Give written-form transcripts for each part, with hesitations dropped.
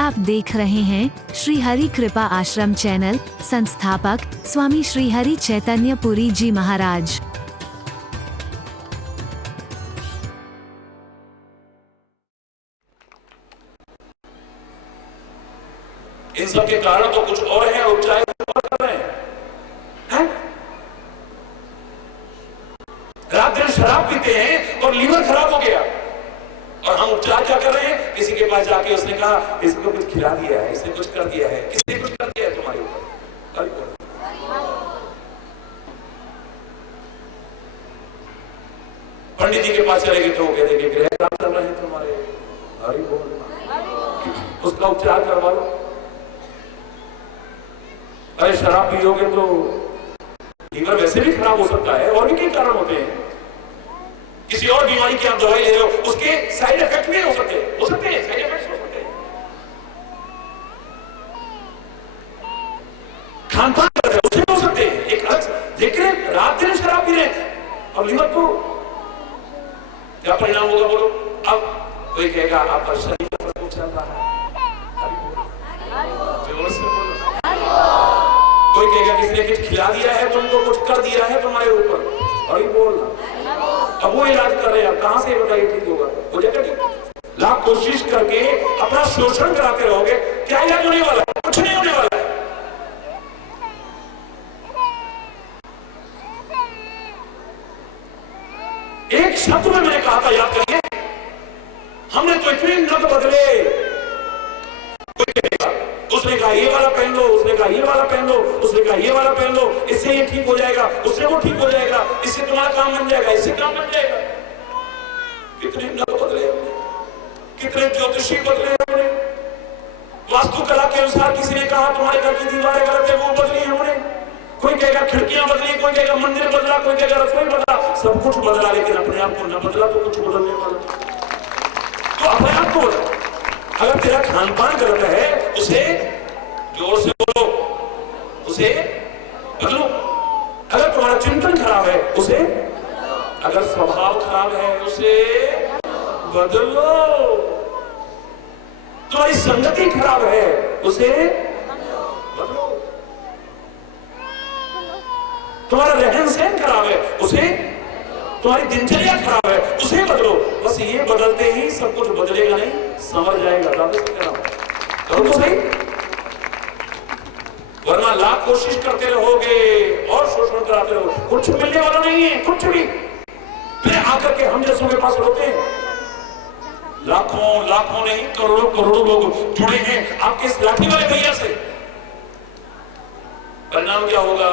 आप देख रहे हैं श्री हरि कृपा आश्रम चैनल। संस्थापक स्वामी श्री हरि चैतन्य पुरी जी महाराज। इन सब के कारण तो कुछ और है, उपचार कर रहे हैं। रात दिन शराब पीते हैं और लीवर खराब हो गया, और हम उपचार क्या कर रहे हैं? किसी के पास जाके उसने कहा इसको कुछ खिला दिया है, इसने कुछ कर दिया है, किसने कुछ कर दिया है तुम्हारे ऊपर। पंडित जी के पास चले गए तो वो कहते हैं ग्रह खराब चल रहे हैं तुम्हारे, हरि बोल, उसका उपचार करवा लो। अरे शराब पियोगे तो लीवर वैसे भी खराब हो सकता है, और भी कई कारण होते हैं। किसी और बीमारी की आप दवाई ले रहे हो, उसके साइड इफेक्ट भी हो सकते हैं, साइड इफेक्ट्स हो सकते हैं। खान पान कर रहे हो, उससे हो सकते हैं एक अलग, लेकिन रात दिन शराब पी रहे हैं और लीवर को क्या परिणाम होगा बोलो? अब कोई कहेगा आपका शरीर पर कुछ चल रहा है, जोर से बोलो। कोई कहेगा किसी ने कुछ खिला दिया है तुमको, कुछ कर दिया है तुम्हारे ऊपर, और बोलना। अब वो इलाज कर रहे हैं, कहां से बताइए ठीक होगा? हो जाएगा ठीक? लाख कोशिश करके अपना शोषण कराते रहोगे, क्या इलाज होने वाला है? कुछ नहीं होने वाला है। एक शब्द में मैंने कहा था, याद करिए, हमने तो इतने नग बदले। कोई कहेगा, उसने कहा ये वाला पहन लो, उसने कहा ये वाला पहन लो, उसने कहा ये वाला पहन लो, इससे ये ठीक हो जाएगा, उससे वो ठीक हो जाएगा, इससे तुम्हारा काम बन जाएगा, इससे काम बन जाएगा। कितने नग बदले हमने, कितने ज्योतिषी बदले हमने। वास्तुकला के अनुसार किसी ने कहा तुम्हारे घर की दीवारें गलत है, वो बदली हमने। कोई कहेगा खिड़कियां बदली, कोई कहेगा मंदिर बदला, कोई कहेगा रसोई बदला, सब कुछ बदला, लेकिन अपने आप को न बदला तो कुछ बदलने वाला। तो अपने आप को, अगर तेरा खान पान गलत है उसे जोर से बोलो, उसे बदलो। अगर तुम्हारा चिंतन खराब है उसे, अगर स्वभाव खराब है उसे बदलो। तुम्हारी संगति खराब है उसे बदलो। तुम्हारा रहन सहन खराब है उसे, तुम्हारी दिनचर्या खराब है उसे बदलो। बस ये बदलते ही सब कुछ बदलेगा नहीं, समझ जाएगा। करो तो सही, वरना लाख कोशिश करते रहोगे और शोषण कराते रहोगे, कुछ मिलने वाला नहीं है, कुछ भी। फिर आकर के हम जैसों के पास होते हैं, लाखों लाखों नहीं करोड़ों करोड़ों लोग जुड़े हैं आपके इस लाठी वाले भैया से। परिणाम क्या होगा?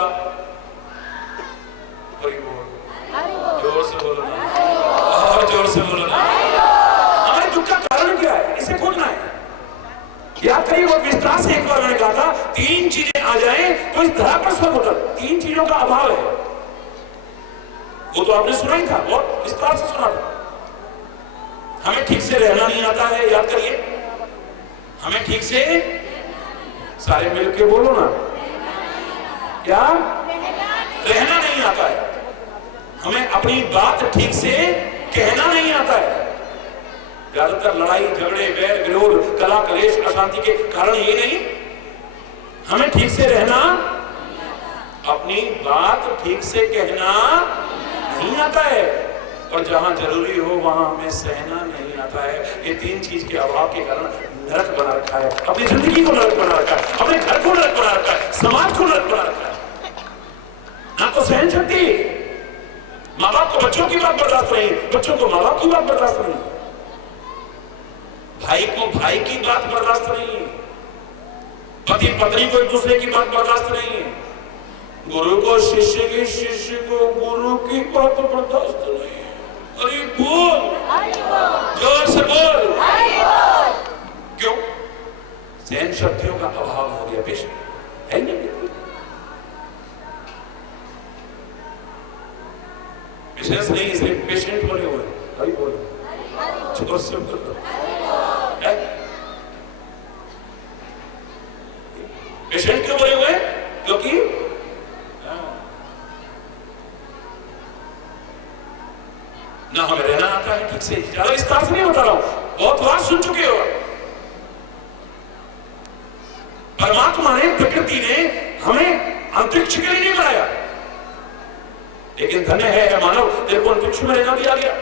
जोर से बोलो ना, और जोर से बोलो ना। हमारे दुख का कारण क्या है, इसे खोजना है। याद करिए, बहुत विस्तार से एक बार मैंने कहा था, तीन चीजें आ जाए तो इस धरा पर सब होता। तीन चीजों का अभाव है, वो तो आपने सुना ही था, बहुत विस्तार से सुना था। हमें ठीक से रहना नहीं आता है, याद करिए, हमें ठीक से, सारे मिलके बोलो ना, क्या रहना नहीं आता है। हमें अपनी बात ठीक से कहना नहीं आता है। ज्यादातर लड़ाई झगड़े वैर विरोध कला कलेश अशांति के कारण ये नहीं, हमें ठीक से रहना, अपनी बात ठीक से कहना नहीं आता है, और जहां जरूरी हो वहां हमें सहना नहीं आता है। ये तीन चीज के अभाव के कारण नरक बना रखा है, अपनी जिंदगी को नरक बना रखा है, अपने घर को नरक बना रखा है, समाज को नरक बना रखा है। ना तो सहन शक्ति, माँ बाप को बच्चों की बात बर्दाश्त नहीं, बच्चों को माँ बाप की बात बर्दाश्त नहीं, भाई को भाई की बात बर्दाश्त नहीं, पति पत्नी को एक दूसरे की बात बर्दाश्त नहीं, गुरु को शिष्य की, शिष्य को गुरु की बात बर्दाश्त नहीं। अरे बोल, जोर से बोल। क्यों? सहन शक्तियों का अभाव हो गया। पेशेंट है नहीं, पेशेंस नहीं, इसलिए पेशेंट बने हुए। भाई बोलो, जोर से बोलो। पेशेंट क्यों बने हुए? क्योंकि ना हमें रहना आता है ठीक से। ज्यादा विस्तार से नहीं बता रहा हूं, बहुत बार सुन चुके हो। परमात्मा ने, प्रकृति ने हमें अंतरिक्ष के लिए नहीं बनाया, लेकिन धन्य है मानव, तेरे को अंतरिक्ष में रहना भी आ गया,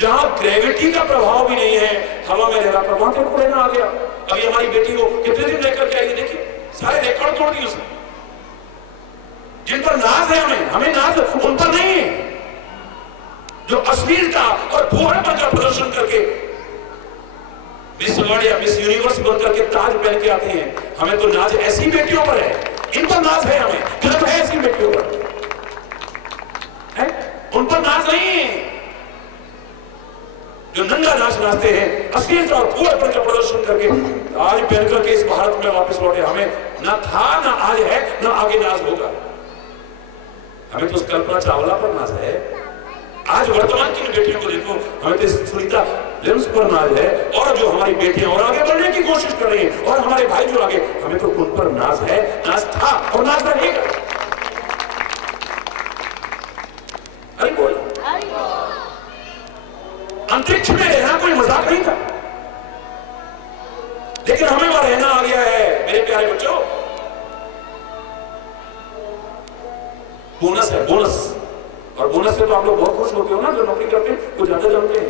जहां ग्रेविटी का प्रभाव भी नहीं है, हवा में रहना प्रभाव तेरे को रहना आ गया। अभी हमारी बेटी को कितने दिन लेकर के आई, देखिए सारे रिकॉर्ड तोड़ दिए उसने। जिन पर नाज है हमें नाज उन पर नहीं है, जो अश्लीलता और भोरपन का प्रदर्शन करके मिस वर्ल्ड या मिस यूनिवर्स बनकर के ताज पहन के आती हैं। हमें तो नाज ऐसी बेटियों पर है, इन पर नाज है, हमें गर्व है ऐसी बेटियों पर है, उन पर नाज नहीं है जो नंगा नाच नाचते हैं, अश्लीलता और भोरपन का प्रदर्शन करके ताज पहन करके इस भारत में वापस लौटे। हमें ना था, ना आज है, ना आगे नाज होगा। हमें तो कल्पना चावला पर नाज है, आज वर्तमान की बेटियों को देखो, हमें तो सुनीता विलियम्स पर नाज है, और जो हमारी बेटियां और आगे बढ़ने की कोशिश कर रही हैं, और हमारे भाई जो आगे, हमें तो उन पर नाज है, नाज था और नाज रहेगा। अरे बोल, अंतरिक्ष में रहना कोई मजाक नहीं था, लेकिन हमें वहां रहना आ गया है मेरे प्यारे बच्चों। बोनस है, बोनस, और बोनस से तो आप लोग बहुत खुश होते हो ना, जो नौकरी करते हैं वो ज्यादा जानते हैं।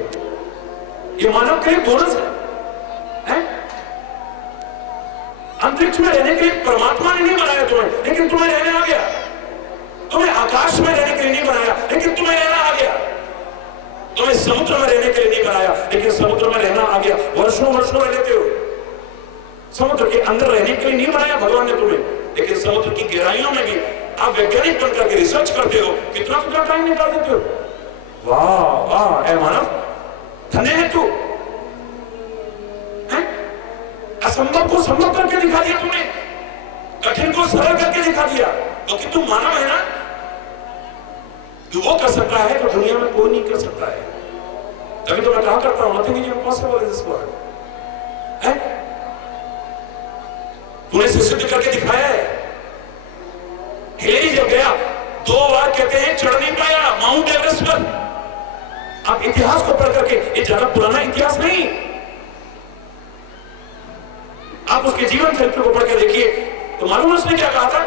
ये मानव के लिए बोनस है? अंतरिक्ष में रहने के लिए परमात्मा ने नहीं बनाया तुम्हें, लेकिन तुम्हें रहने आ गया। तुम्हें आकाश में रहने के लिए नहीं बनाया, लेकिन तुम्हें रहना आ गया। तुम्हें समुद्र में रहने के लिए नहीं बनाया, लेकिन समुद्र में रहना आ गया। वर्षों वर्षों में रहते हो, समुद्र के अंदर रहने के लिए नहीं बनाया भगवान ने तुम्हें, लेकिन समुद्र की गहराइयों में भी आप वैज्ञानिक बनकर के रिसर्च करते हो, कितना कितना टाइम निकाल देते हो। वाह वाह, ऐ मानव धन्य है तू, असंभव को संभव करके दिखा दिया तूने, कठिन को सरल करके दिखा दिया, क्योंकि तू मानव है ना, तू वो कर सकता है जो दुनिया में कोई नहीं कर सकता है। तभी तो मैं कहा करता हूं, nothing is impossible in this world. तूने सिद्ध करके दिखाया है। हिलेरी जब गया 2 बार कहते हैं चढ़ नहीं पाया माउंट एवरेस्ट पर। आप इतिहास को पढ़ करके, ये ज्यादा पुराना इतिहास नहीं, आप उसके जीवन चरित्र को पढ़ के देखिए तो मालूम है उसने क्या कहा था,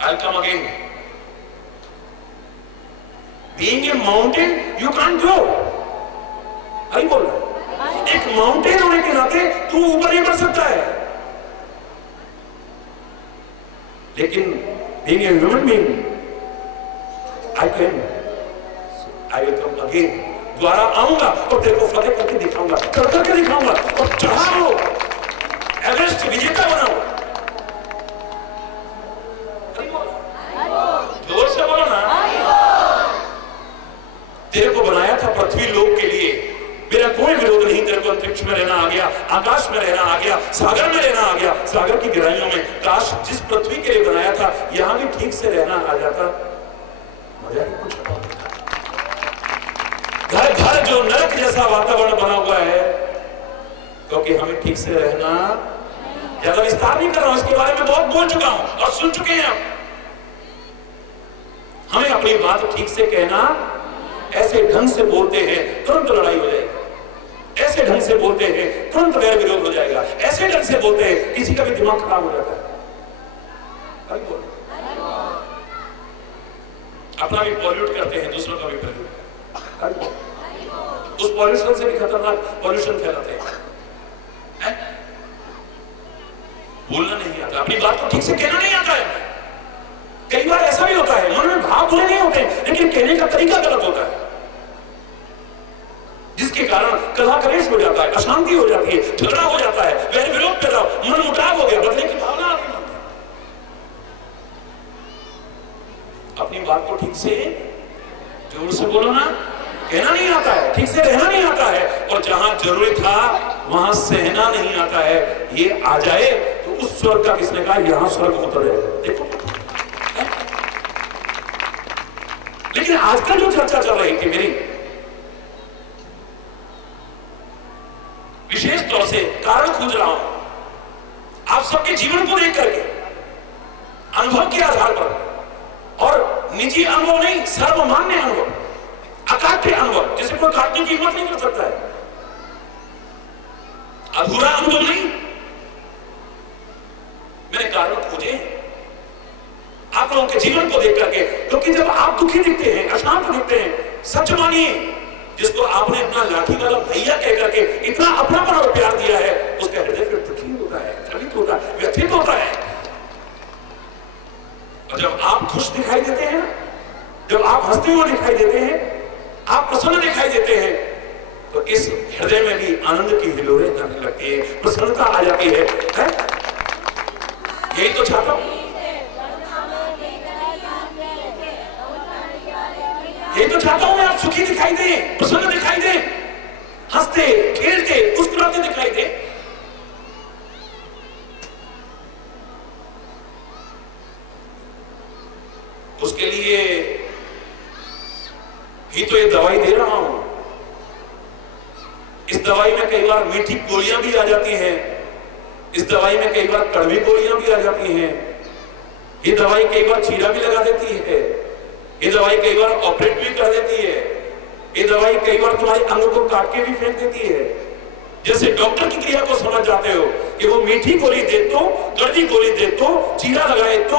I'll come again. Being a mountain, you can't grow. अरे बोल रहा, एक माउंटेन होने के नाते तू ऊपर नहीं बढ़ सकता है, लेकिन being a human being, I will come again. दोबारा आऊंगा और तेरे को फतेह करके दिखाऊंगा, कर करके दिखाऊंगा, और चढ़ाओ एवरेस्ट विजेता बनाओ। जोर से बोलो ना। तेरे को बनाया था पृथ्वी लोक के लिए, मेरा कोई विरोध नहीं। तेरे को अंतरिक्ष में रहना आ गया, आकाश में रहना आ गया, सागर में रहना आ गया, सागर की गहराइयों में। काश जिस पृथ्वी के लिए बनाया था यहां भी ठीक से रहना आ जाता, मजा ही कुछ नहीं। घर घर जो नरक जैसा वातावरण बना हुआ है, क्योंकि हमें ठीक से रहना, ज्यादा विस्तार नहीं कर रहा हूं, इसके बारे में बहुत बोल चुका हूं और सुन चुके हैं आप। हमें अपनी बात ठीक से कहना, ऐसे ढंग से बोलते हैं तुरंत लड़ाई हो जाएगी, ऐसे ढंग से बोलते हैं तुरंत गैर विरोध हो जाएगा, ऐसे ढंग से बोलते हैं किसी का भी दिमाग खराब हो जाता है। अपना भी पॉल्यूट करते हैं, दूसरों का भी पॉल्यूट, उस पॉल्यूशन से भी खतरनाक पॉल्यूशन फैलाते हैं। बोलना नहीं आता, अपनी बात को ठीक से कहना नहीं आता है। कई बार ऐसा भी होता है, मन में भाव बुरे नहीं होते, लेकिन कहने का तरीका गलत होता है, जिसके कारण कलह कलेश हो जाता है, अशांति हो जाती है, झगड़ा हो जाता है, वैर विरोध पैदा, मन मुटाव हो गया, बदले की भावना आ गई। अपनी बात को ठीक से जोर से बोलो ना, कहना नहीं आता है, ठीक से रहना नहीं आता है, और जहां जरूरी था वहां सहना नहीं आता है। ये आ जाए तो उस स्वर्ग का किसने कहा, यहां स्वर्ग उतर है। देखो, लेकिन आजकल जो चर्चा चल रही थी मेरी, विशेष तौर से कारण खोज रहा हूं आप सबके जीवन को देख करके, अनुभव के आधार पर, और निजी अनुभव नहीं, सर्वमान्य अनुभव, अकाट्य अनुभव, जिसे कोई काटने की हिम्मत नहीं कर सकता है, अधूरा अनुभव नहीं, दुखी दिखते हैं, अशांत दिखते हैं, सच मानिए जिसको आपने अपना लाठी वाला भैया कह करके इतना अपनापन और प्यार दिया है, उसका हृदय फिर दुखी होता है, द्रवित होता है, व्यथित होता है। और जब आप खुश दिखाई देते हैं, जब आप हंसते हुए दिखाई देते हैं, आप प्रसन्न दिखाई देते हैं, तो इस हृदय में भी आनंद की हिलोरें आने लगती है, प्रसन्नता आ जाती है? यही तो चाहता हूं, यही तो चाहता हूं मैं, आप सुखी दिखाई दें, प्रसन्न दिखाई दें, हंसते खेलते मुस्कुराते दिखाई दें। उसके लिए ही तो ये दवाई दे रहा हूं। इस दवाई में कई बार मीठी गोलियां भी आ जाती हैं, इस दवाई में कई बार कड़वी गोलियां भी आ जाती हैं, ये दवाई कई बार चीरा भी लगा देती है, ये दवाई कई बार ऑपरेट भी कर देती है, ये दवाई कई बार तुम्हारे अंग को काट के भी फेंक देती है। जैसे डॉक्टर की क्रिया को समझ जाते हो कि वो मीठी गोली दे तो, कड़वी गोली दे तो, चीरा लगाए तो,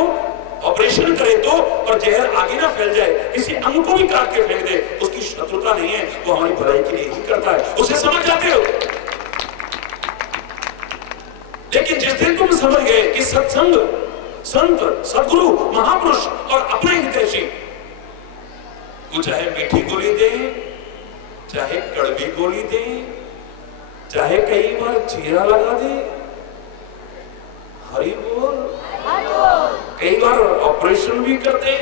ऑपरेशन करे तो, और जहर आगे ना फैल जाए, किसी अंग को भी काट के फेंक दे, उसकी शत्रुता नहीं है, वो हमारी भलाई के लिए ही करता है, उसे समझ जाते हो। लेकिन जिस दिन तुम समझ गए कि सत्संग, संत, सदगुरु, महापुरुष और अपने हितैषी, वो चाहे मीठी गोली दे, चाहे कड़वी गोली दे, चाहे कई बार चीरा लगा दे, हरि बोल, कई बार ऑपरेशन भी कर दे,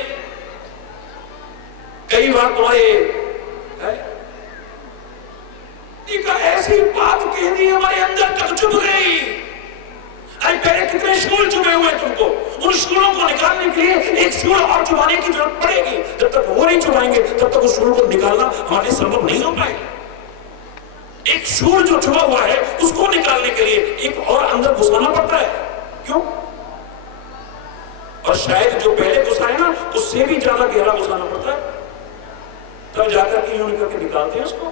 कई बार तुम्हारे ऐसी बात कह दी हमारे अंदर तक चुभ गई। पहले कितने शूल चुभे हुए तुमको, उन शूलों को निकालने के लिए एक शूल और चुभाने की जरूरत पड़ेगी। जब तक वो नहीं चुभाएंगे तब तक उस शूल को निकालना हमारे लिए संभव नहीं हो पाएगा। एक शूल जो छुपा हुआ है उसको निकालने के लिए एक और अंदर घुसाना पड़ता है। क्यों? और शायद जो पहले घुसाए ना उससे भी ज्यादा गहरा घुसाना पड़ता है, तब जाकर के यूं करके निकालते हैं उसको।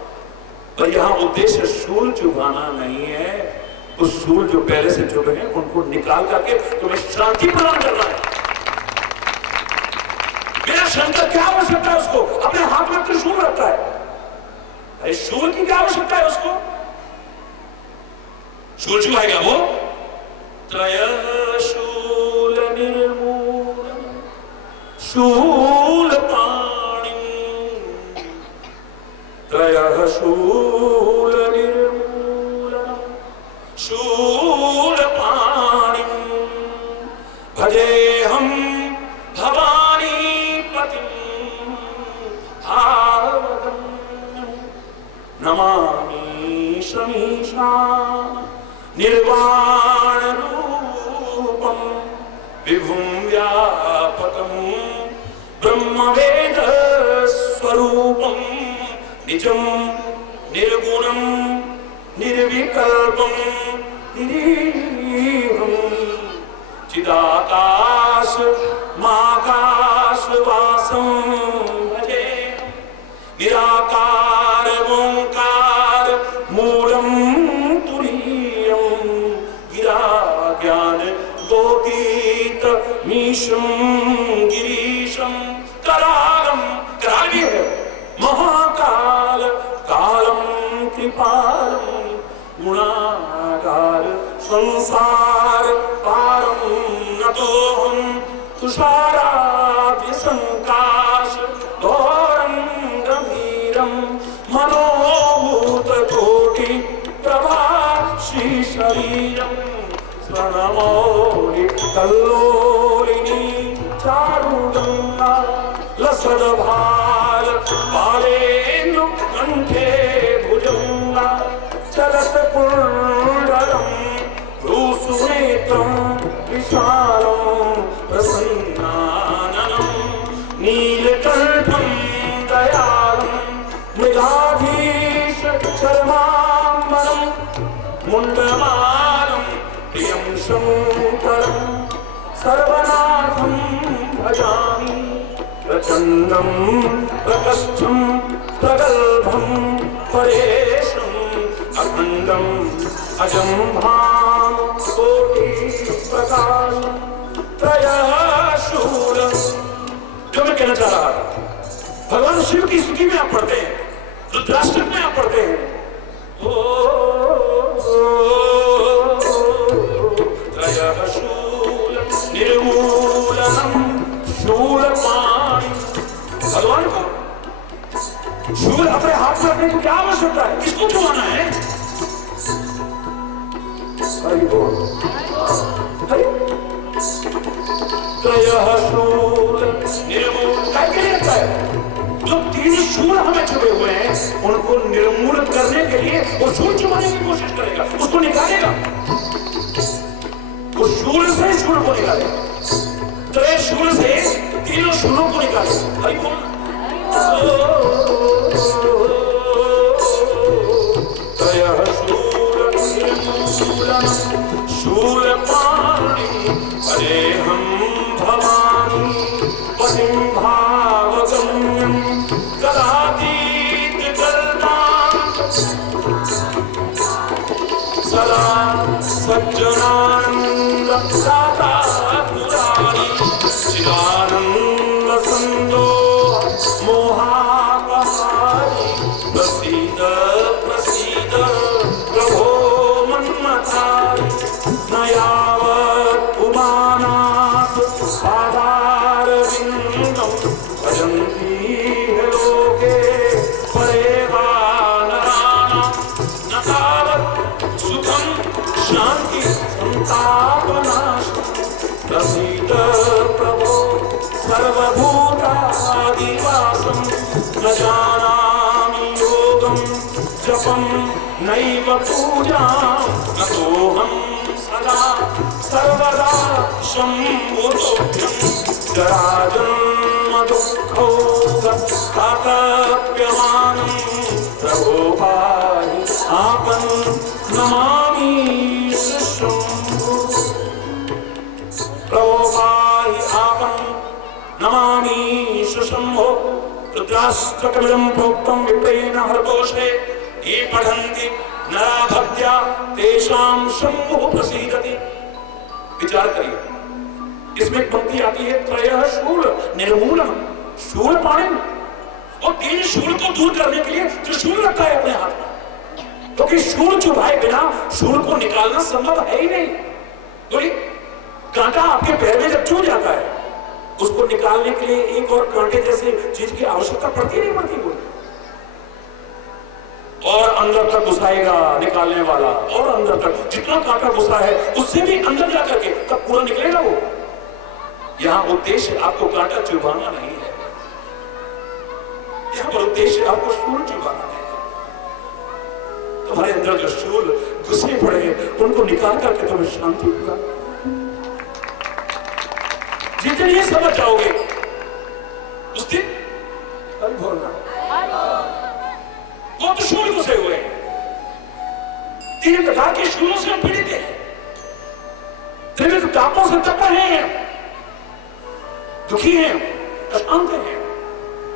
और यहाँ उद्देश्य शूल चुभाना नहीं है, उस शूल जो पहले से चुभे हैं उनको निकाल करके तुम्हें शांति प्रदान करना है। मेरा शंकर क्या आवश्यकता है उसको? अपने हाथ में त्रिशूल रखता है, अरे शूल की क्या आवश्यकता है उसको? शूल चुभाएगा वो? त्रय शूल निर्मूल शूल पाणी, त्रय शूल निर्मूल शूल पाणी, भजे हम भवानी पतिं भावगम्यं, नमामि शमीशान निर्वाण रूपं, विभुं व्यापकं ब्रह्मवेद स्वरूपं, निजं निर्गुणं निर्विकल्पं निरीहं, चिदाकाश माकाश वासं भजे, निराकार ओंकार मूलं तुरीयं, गिरा ज्ञान गोतीत मीशं गिरीशं, करालं, कराल भी है, महाकाल कालं कृपालं, गुणागार संसार पारं, नतोऽहं तुषाराद्य संकाश घोरं गंभीरं, मनोभूत कोटि प्रभा श्री शरीरं, प्रणमौलि कल्लोलिनी चारुगंगा, लसद्भाल बालेन्दु कंठे भुजंगा, चलत पुण्डरं भ्रूसुनेत्रं विशालं प्रसन्नाननं, नीलकण्ठं दयालं मृगाधीश चर्माम्बरं, मुण्डमालं प्रियं शङ्करं, सर्वनाथं भजामि, प्रचण्डं प्रकष्ठं प्रगल्भं परेशं, अखंडं अजं भाम कोटि प्रकाशं, त्रयः शूल। जो मैं कहना चाह रहा था भगवान शिव की स्तुति में आप पढ़ते हैं, रुद्राष्टक में आप पढ़ते हैं, त्रयः शूल निर्मूलनम शूलपाणि। भगवान को शूल अपने हाथ में रखने की क्या आवश्यकता है? किसको छुआना है? हरि बोल। त्रयः शूल निर्मूल क्या रहता है? जो 3 शूल हमें छुपे हुए हैं उनको निर्मूल करने के लिए वो शूल छुपाने की कोशिश करेगा, उसको निकालेगा, वो शूल से शूल को निकालेगा, त्रय शूल से 3 शूलों को निकालेगा। हरि बोल। त्रयः शूल निर्मूलनम शूलपाणि हरेहं भवानी पतिं भावगम्यं कलातीत कल्पान् सदा सज्जनानंद दाता पुरारी चिदानंद संदोह मोहापहारी प्रसीद प्रसीद प्रभो मन्मथारी न यावत् उमानाथ पादारविन्दं भजन्ति लोके परेवा नराणां न तावत् सुखं शान्ति संतापनाश प्रसीद प्रभो सर्वभूतादिवासं न जानामि योगं जपं नैव पूजां नतोऽहं सदा सर्वदा शम्भुतोऽभ्यं जराजन्म दुःखौघातप्यमानं प्रभो पाहि आपं नमामि शम्भो। प्रभो पाहि आपं नमामि शम्भो। रुद्राष्टकमिदं प्रोक्तं विप्रेण हरतोषे ये पठन्ति नरा भक्त्या तेषां शम्भुः प्रसीदति। विचार करिए, इसमें एक पंक्ति आती है त्रयः शूल निर्मूलनम शूलपाणि। और 3 शूल को दूर करने के लिए जो शूल रखा है अपने हाथ में, क्योंकि शूल चुभाए बिना शूल को निकालना संभव है ही नहीं। तो कांटा आपके पैर में जब चुभ जाता है उसको निकालने के लिए एक और कांटे जैसे चीज की आवश्यकता पड़ती नहीं पड़ती वो, और अंदर तक घुसाएगा निकालने वाला, और अंदर तक जितना कांटा घुसा है उससे भी अंदर जाकर के तब पूरा निकलेगा वो। यहाँ उद्देश्य आपको कांटा चुभाना नहीं है, यहाँ पर उद्देश्य आपको शूल चुभाना है। तुम्हारे अंदर जो शूल घुसे पड़े उनको निकाल करके तुम्हें शांति मिला। जितने ये समझ जाओगे उस दिन हरि बोलना। वो तो शूल घुसे हुए हैं, 3 प्रकार के शूलों से हम पीड़ित हैं, त्रिविध तापों से तप रहे हैं, दुखी हैं, अशांत हैं,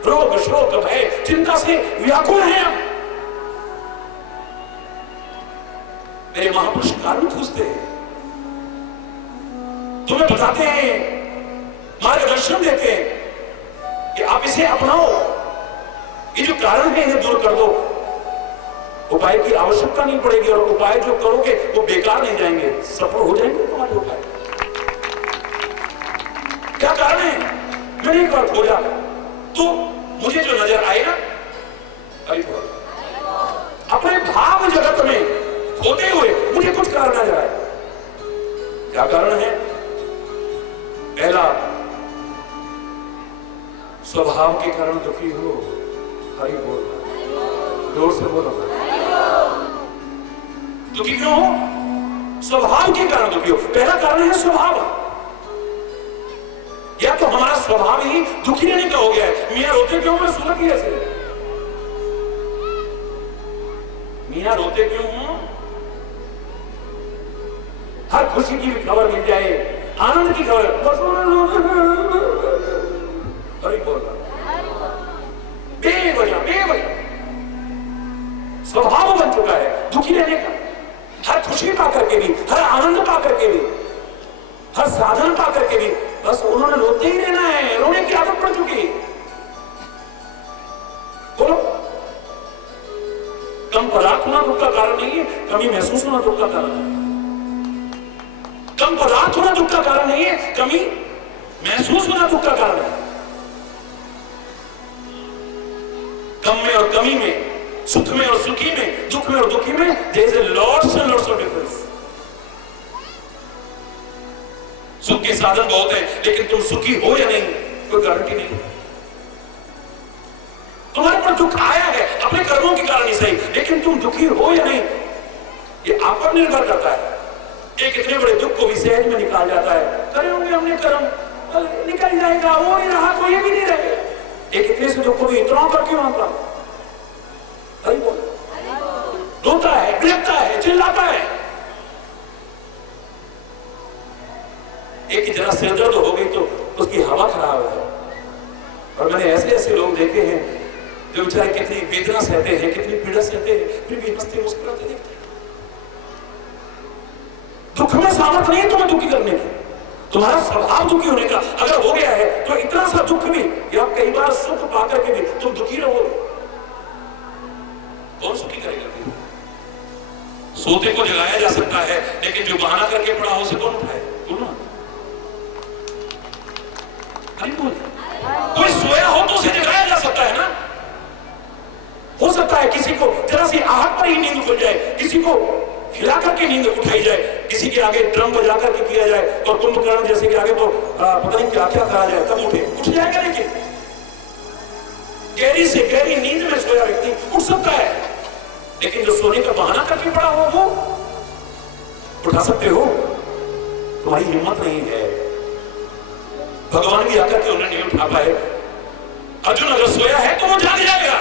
रोग शोक भय चिंता से व्याकुल हैं हम। मेरे महापुरुष कारण पूछते हैं, तुम्हें बताते हैं, मार्गदर्शन देते हैं कि आप इसे अपनाओ, ये जो कारण है इन्हें दूर कर दो। उपाय की आवश्यकता नहीं पड़ेगी, और उपाय जो करोगे वो बेकार नहीं जाएंगे, सफल हो जाएंगे तुम्हारे उपाय। क्या कारण है? मैंने एक बार खोजा तो मुझे जो नजर आएगा अपने भाव जगत में होते हुए मुझे कुछ कारण नजर आए। क्या कारण है? पहला, स्वभाव के कारण दुखी हो। हरि बोल, जोर से बोलो। दुखी क्यों हो? स्वभाव के कारण दुखी हो। पहला कारण है स्वभाव, या तो हमारा स्वभाव ही दुखी रहने का हो गया है। मियां रोते क्यों? मैं सुना कि ऐसे मियां रोते क्यों? हर खुशी की भी खबर मिल जाए, आनंद की खबर, हरि बोल, बेवजह बेवजह स्वभाव बन चुका है दुखी रहने का। हर खुशी पा करके भी, हर आनंद पा करके भी, हर साधन पा करके भी बस उन्होंने रोते ही रहना है, रोने की आदत पड़ चुकी है। पदार्थ होना दुख का कारण नहीं है, कमी महसूस होना दुख का कारण है। कम पदार्थ होना दुख का कारण नहीं है, कमी महसूस होना दुख का कारण है। कम में और कमी में, सुख में और सुखी में, दुख में और दुखी में there is a lots and lots of difference। सुख के साधन बहुत है, लेकिन तुम सुखी हो या नहीं कोई गारंटी नहीं। तुम्हारे पर दुख आया है अपने कर्मों के कारण ही सही, लेकिन तुम दुखी हो या नहीं ये आप पर निर्भर करता है। एक इतने बड़े दुख को भी सहज में निकाल जाता है, करे होंगे हमने कर्म, निकल जाएगा, वो नहीं रहा तो ये भी नहीं रहे। एक इतने से दुख को भी इतना पर क्यों आता, रोता है, गिरता है, चिल्लाता है। एक जरा सिर दर्द हो गई तो उसकी हवा खराब है। और मैंने ऐसे ऐसे लोग देखे हैं जो बेचारे कितनी वेदना सहते हैं, कितनी पीड़ा सहते हैं, फिर भी हंसते मुस्कुराते दिखते हैं। दुख में सामर्थ नहीं है तुम्हें दुखी करने की, तुम्हारा स्वभाव दुखी होने का अगर हो गया है तो इतना सा दुख भी या कई बार सुख पाकर के भी तुम दुखी रहोगे, कौन सुखी करेगा फिर? सोते को जगाया जा सकता है, लेकिन जो बहाना करके पड़ा हो उसे कौन उठाए? बोलो कोई सोया हो तो उसे जगाया जा सकता है ना। हो सकता है किसी को जरा सी आहट पर ही नींद खुल जाए, किसी को हिला करके नींद उठाई जाए, किसी के आगे ड्रम बजा करके किया जाए और कुंभकर्ण जैसे के आगे तो पता नहीं क्या क्या कहा जाए, तब उठ जाएगा। लेकिन गहरी से गहरी नींद में सोया व्यक्ति उठ सकता है, लेकिन जो सोने का बहाना करके पड़ा हो वो उठा सकते हो? तुम्हारी हिम्मत नहीं है। भगवान भी आकर के उन्हें नहीं उठा पाए। अर्जुन अगर सोया है तो वो जाग जाएगा।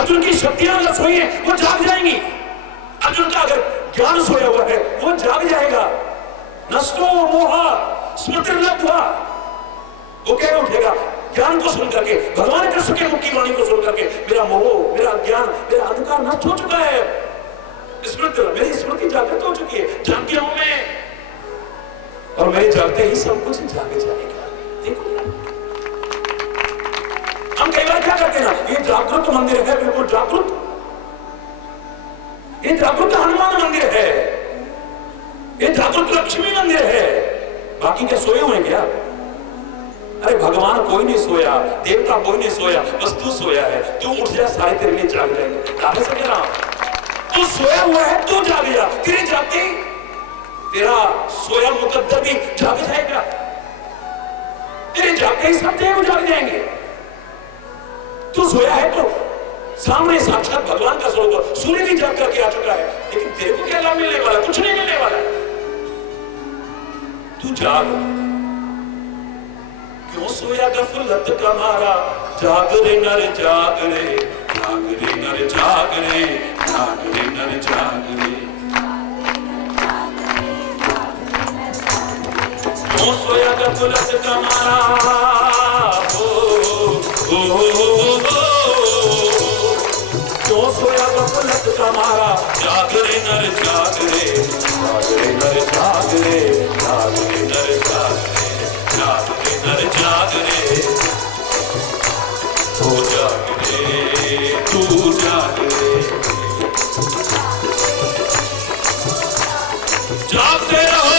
अर्जुन की शक्तियां अगर सोई है वो जाग जाएंगी। अर्जुन का अगर ज्ञान सोया हुआ है वो जाग जाएगा। नष्टो मोहा स्मृतिर्लब्ध्वा, वो क्या उठेगा? ज्ञान को सुन करके, भगवान कृष्ण के मुख की वाणी को सुन करके मेरा मोह, मेरा ज्ञान, मेरा अंधकार नष्ट हो चुका है। स्मृति, मेरी स्मृति जागृत हो चुकी है, जाग गया हूं मैं, और मेरे जागते ही सब कुछ जागे जाएगा। देखो हम कई बार क्या करते हैं ना, ये जागृत मंदिर है, बिल्कुल जागृत, ये जागृत हनुमान मंदिर है, ये जागृत लक्ष्मी मंदिर है, बाकी क्या सोए हुए क्या? अरे भगवान कोई नहीं सोया, देवता कोई नहीं सोया, बस तू सोया है। तू उठ जा, सारे तेरे लिए जाग जाएंगे। काहे से कह रहा हूं, तू सोया हुआ है, तू जाग जा, तेरे जागते तेरा सोया मुकद्दर भी जाग जाएगा, तेरे जागते ही सब देव जाग जाएंगे। तू सोया है तो सामने साक्षात भगवान का स्वरूप, सूर्य भी जाग करके आ चुका है, लेकिन तेरे को क्या लाभ मिलने वाला? कुछ नहीं मिलने वाला। तू जाग, क्यों सोया गफलत का मारा, जाग रे नर जाग रे, जाग रे नर जाग रे, जाग रे नर जाग रे। क्यों सोया गफलत का मारा, क्यों सोया गफलत का मारा, जाग रे नर जाग रे, जाग रे नर जाग रे, जाग रे नर जाग रे, जाग रे नर जाग रे, तू जाग रे, तू जाग रे, जागते रहो।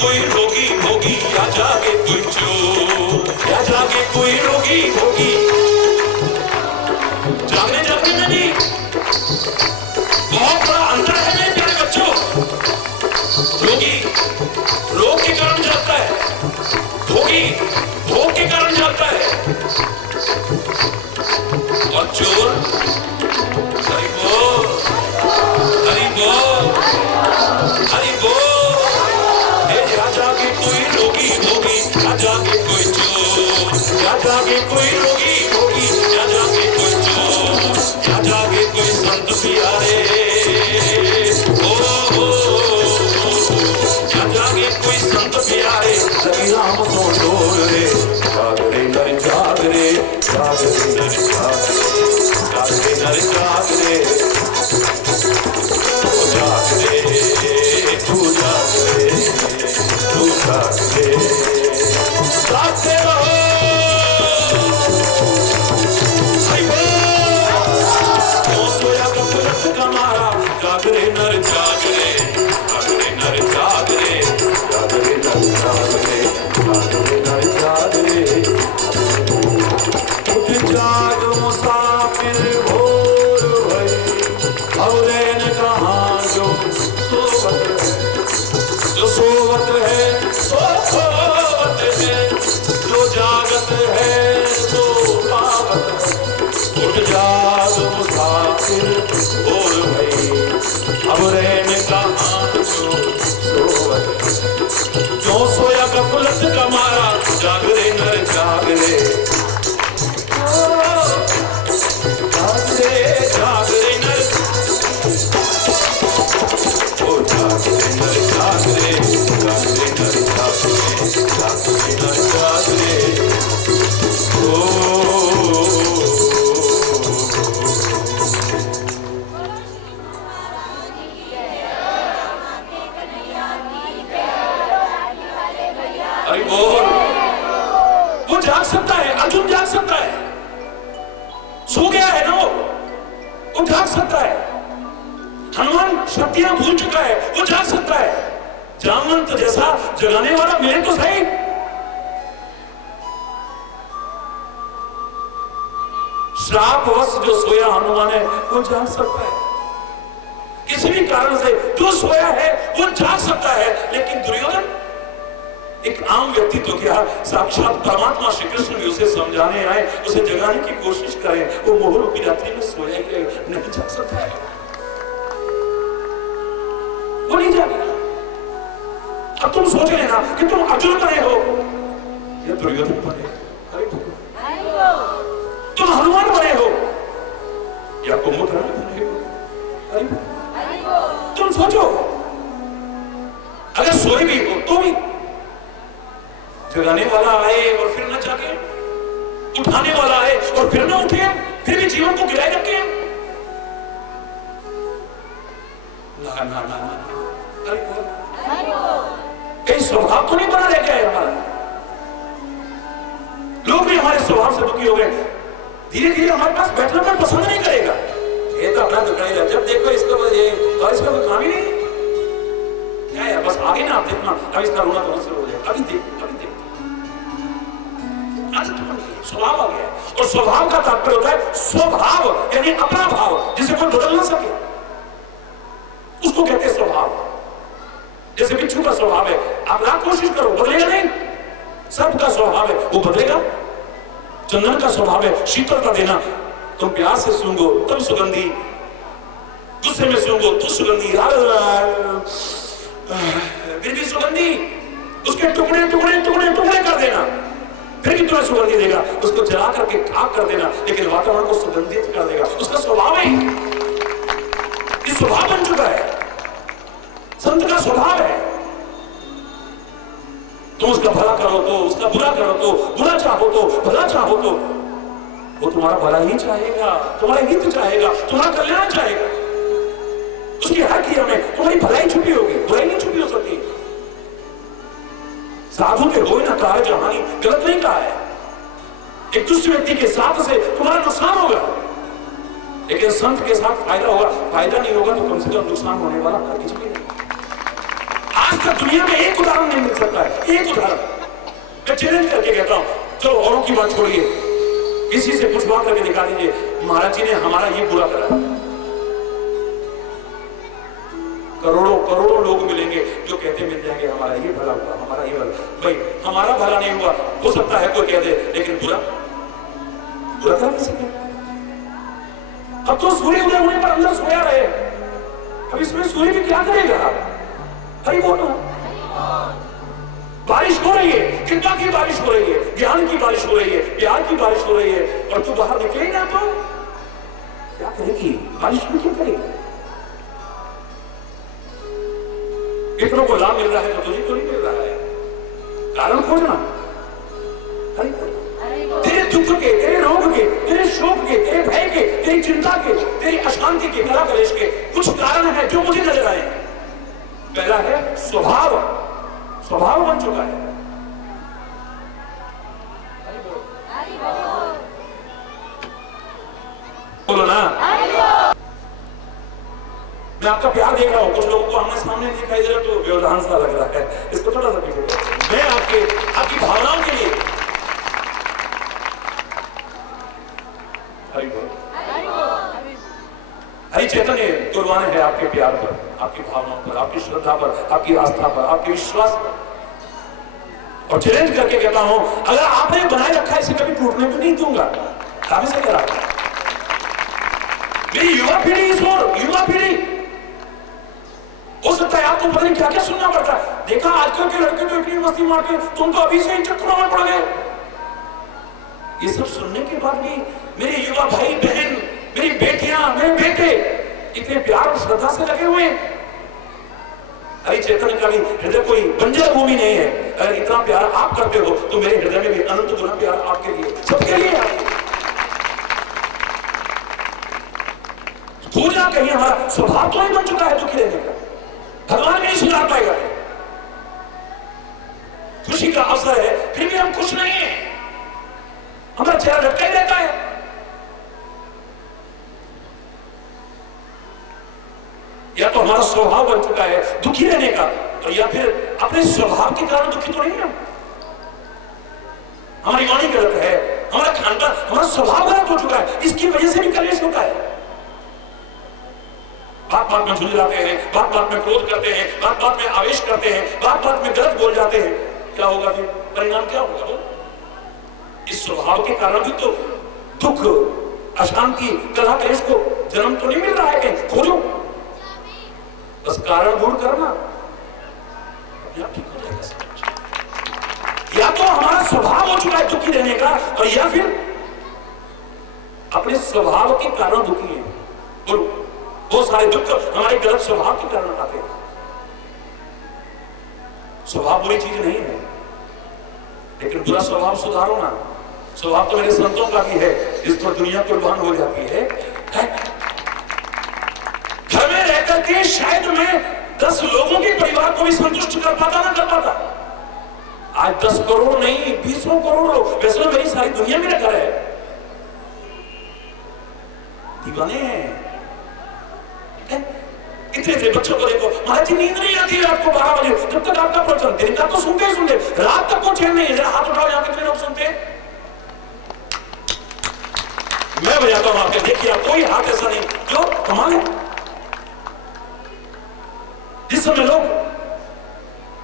कोई रोगी होगी या जागे कोई चोर, या जागे कोई रोगी होगी, जागने जागने में नहीं बहुत बड़ा अंतर है मेरे प्यारे बच्चों। रोगी रोग के कारण जागता है, भोगी भोग के कारण जागता है, और चोर हरि बोल हरि बोल हरि बोल। जागे कोई रोगी होगी, या जागे कोई चोर, या जागे कोई रोगी होगी, या जागे कोई चोर, या जागे कोई संत प्यारे, या जागे कोई संत प्यारे, लगी राम तो डोर रे, जाग रे नर जाग रे, जाग रे नर जाग रे, जाग रे बोल भाई अब रहने कहाँ जो सोवत, जो सोया गफलत का मारा, जाग रे नर जाग रे, जाग रे नर, ओ जाग रे नर जाग रे, जाग रे नर जाग रे, जाग रे नर जाग रे, अरे बोल, वो जाग सकता है, अर्जुन जाग सकता है, सो गया है ना वो जाग सकता है। हनुमान शक्तियां भूल चुका है, वो जाग सकता है। जामवंत जैसा जगाने वाला मिले तो सही। श्रापवश जो सोया हनुमान है वो जाग सकता है, किसी भी कारण से जो सोया है वो जाग सकता है। लेकिन दुर्योधन एक आम व्यक्ति तो क्या, साक्षात परमात्मा श्री कृष्ण भी उसे समझाने आए, उसे जगाने की कोशिश करें, वो मोह रूपी रात्रि में सोया ही नहीं जाग सकता है, वो नहीं जागेगा। अब तुम सोच लेना कि तुम अर्जुन बने हो या दुर्योधन बने, तुम हनुमान बने हो या कुंभकर्ण बने हो, तुम सोचो। अगर सोए भी हो तो भी जगाने वाला आए और फिर न जागे, उठाने वाला आए और फिर न उठे, फिर भी जीवन को गिराए रखे। ना ना ना ना, कहीं स्वभाव तो नहीं बना रह गया हमारा। लोग भी हमारे स्वभाव से दुखी हो गए, धीरे धीरे हमारे पास बैठना पर पसंद नहीं करेगा। ये तो अपना दुकान है, जब देखो इसको ये और इसका कोई काम ही नहीं क्या है, बस आगे ना आप देखना, अब इसका रोना तो शुरू हो जाएगा, अभी देख स्वभाव आ गया। और स्वभाव का तात्पर्य होता है स्वभाव, यानी अपना भाव जिसे कोई बदल ना सके, उसको कहते हैं स्वभाव। जैसे बिच्छू का स्वभाव है, आप लाख कोशिश करो बदलेगा नहीं, सबका स्वभाव है वो बदलेगा। चंदन का स्वभाव है शीतलता देना, तुम प्यार से सूंघो तब सुगंधी, गुस्से में सूंघो तो सुगंधी, फिर भी सुगंधी, उसके टुकड़े टुकड़े टुकड़े टुकड़े कर देना, फिर भी तुम्हें सुगंधी देगा। उसको जला करके खाक कर देना, लेकिन वातावरण को सुगंधित कर देगा। उसका स्वभाव है, ये स्वभाव बन चुका है, संत का स्वभाव है। तुम उसका भला करो तो, उसका बुरा करो तो, बुरा चाहो तो, भला चाहो तो, वो तुम्हारा भला ही चाहेगा, तुम्हारा हित चाहेगा, तुम्हारा कल्याण चाहेगा। उसकी हर क्रिया में तुम्हारी भलाई छुपी होगी, बुराई नहीं छुपी हो सकती। साधु के हो ना कहा जहानी, गलत नहीं कहा है। एक दूसरे व्यक्ति के साथ से तुम्हारा नुकसान होगा, लेकिन संत के साथ फायदा होगा। फायदा नहीं होगा तो कम से कम नुकसान होने वाला हर किसी के नहीं। आज तक दुनिया में एक उदाहरण नहीं मिल सकता है, एक उदाहरण मैं चैलेंज करके कहता हूं, चलो औरों की बात छोड़िए, किसी से पूछवा करके दिखा दीजिए महाराज जी ने हमारा ये बुरा करा। करोड़ों करोड़ों लोग मिलेंगे जो कहते मिल जाएंगे हमारा ये भला हुआ, हमारा ये भला। भाई हमारा भला नहीं हुआ, हो सकता है कोई कह दे, लेकिन बुरा बुरा कर किसी ने। अब तो सूर्य उदय होने पर अंदर सोया रहे, अब इसमें सूर्य भी क्या करेगा? हरी बोलो। बारिश हो रही है, चिंता की बारिश हो रही है, ज्ञान की बारिश हो रही है, प्यार की बारिश हो रही है, और तू बाहर निकलेगा तो क्या करेगी? बारिश में क्या करेगी? इतनों को लाभ मिल रहा है तो तुझे क्यों नहीं मिल रहा है? कारण खोजना। तेरे दुख के, तेरे रोग के, तेरे शोक के, तेरे भय के, तेरी चिंता के, तेरी अशांति के, कला कलेश के कुछ कारण है जो मुझे नजर आए। पहला है स्वभाव, स्वभाव बन चुका है। बोलो ना, मैं आपका प्यार देख रहा हूं, कुछ लोगों को आमने सामने नहीं दिखाई दे रहा तो व्यवधान सा लग रहा है, इसको थोड़ा सा पीछे। मैं आपकी भावनाओं के लिए हरि चैतन्य कुर्बान है आपके प्यार पर, आपकी भावनाओं पर, आपकी श्रद्धा पर, आपकी आस्था पर, आपके विश्वास पर। और चैलेंज करके कहता हूं, अगर आपने बनाए रखा है इसे कभी टूटने को नहीं दूंगा। काफी से करा मेरी युवा पीढ़ी इस ओर, युवा पीढ़ी। हो सकता है आपको पता नहीं क्या क्या सुनना पड़ता है। देखा आजकल के लड़के तो इतनी मस्ती मारते हैं, तुम तो अभी से इन चक्करों में पड़ गए। ये सब सुनने के बाद भी मेरे युवा भाई बहन, मेरी बेटियां, मेरे बेटे इतने प्यार और श्रद्धा से लगे हुए हैं। हरि चैतन्य का भी हृदय कोई बंजर भूमि नहीं है। अगर इतना प्यार आप करते हो तो मेरे हृदय में भी अनंत गुना प्यार आपके लिए, सबके लिए है। पूजा कहीं हमारा स्वभाव तो नहीं बन चुका है दुखी रहने का, भगवान नहीं सुधार पाएगा। खुशी का अवसर है फिर भी हम खुश नहीं है, हमारा चेहरा लटका ही रहता है। या तो हमारा स्वभाव बन चुका है दुखी रहने का, और या फिर अपने स्वभाव के कारण दुखी तो नहीं है। हमारी वाणी गलत है, हमारा खान पान, हमारा स्वभाव गलत हो चुका है, इसकी वजह से भी कलेश होता है। बात बात में झुंझलाते हैं, बात बात में क्रोध करते हैं, बात बात में आवेश करते हैं, बात बात में गलत बोल जाते हैं। क्या होगा फिर? परिणाम क्या होगा? इस स्वभाव के कारण भी तो दुख, अशांति, कलह क्लेश को जन्म तो नहीं मिल रहा है कहीं। खोजो, बस कारण दूर करना, अपने आप ठीक हो जाएगा। या तो हमारा स्वभाव हो चुका है दुखी रहने का, और या फिर अपने स्वभाव के कारण दुखी है। बोलो, बहुत सारे दुख हमारे गलत स्वभाव के कारण आते हैं। स्वभाव बुरी चीज नहीं है, लेकिन बुरा स्वभाव सुधारो ना। स्वभाव तो मेरे संतों का भी है, इस पर दुनिया कुर्बान हो जाती है। घर में रहकर के शायद मैं 10 लोगों के परिवार को भी संतुष्ट कर पाता ना कर पाता। आज 10 करोड़ नहीं, 20 करोड़ लोग, वैसे तो मेरी सारी दुनिया मेरा घर है, दीवाने हैं। इतने बच्चों को देखो, महाराज जी नींद नहीं आती रात को 12 बजे, जब तक आपका प्रवचन, दिन का तो सुनते ही सुनते, रात तक को चैन नहीं है। जरा हाथ उठाओ, यहाँ कितने लोग सुनते हैं? मैं बजाता हूं आपके, देखिए आप, कोई हाथ ऐसा नहीं। जो कमाल है, जिस समय लोग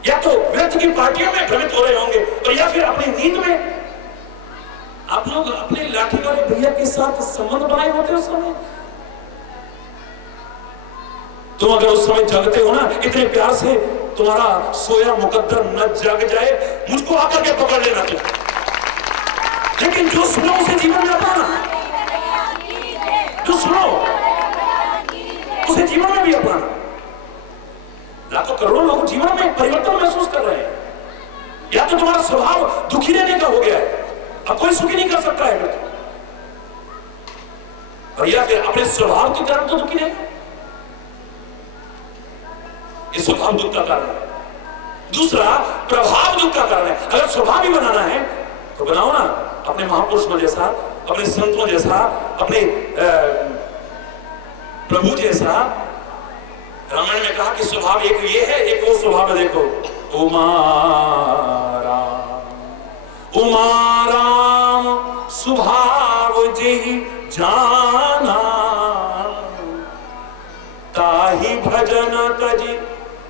या तो व्यक्ति की पार्टियों में भ्रमित हो रहे होंगे, और या फिर अपनी नींद में आप लोग अपने लाठी वाले भैया के साथ संबंध बनाए होते उस समय। तुम अगर उस समय जागते हो ना इतने प्यार से, तुम्हारा सोया मुकद्दर न जाग जाए, मुझको आकर के पकड़ लेना तुम। लेकिन जो सुनो उसे जीवन में अपनाना, जो सुनो उसे जीवन में भी अपनाना। लाखों करोड़ों लोग जीवन में परिवर्तन महसूस कर रहे हैं। या तो तुम्हारा स्वभाव दुखी रहने का हो गया है, अब कोई सुखी नहीं कर सकता है, और या फिर अपने स्वभाव के कारण तो दुखी नहीं। ये स्वभाव दुख का कारण है। दूसरा, प्रभाव दुख का कारण है। अगर स्वभाव ही बनाना है तो बनाओ ना अपने महापुरुषों जैसा, अपने संतों जैसा, अपने प्रभु जैसा। रामायण में कहा कि स्वभाव एक ये है, एक वो स्वभाव है। देखो, उमा राम स्वभाव जेहि जाना, ताहि भजन तजि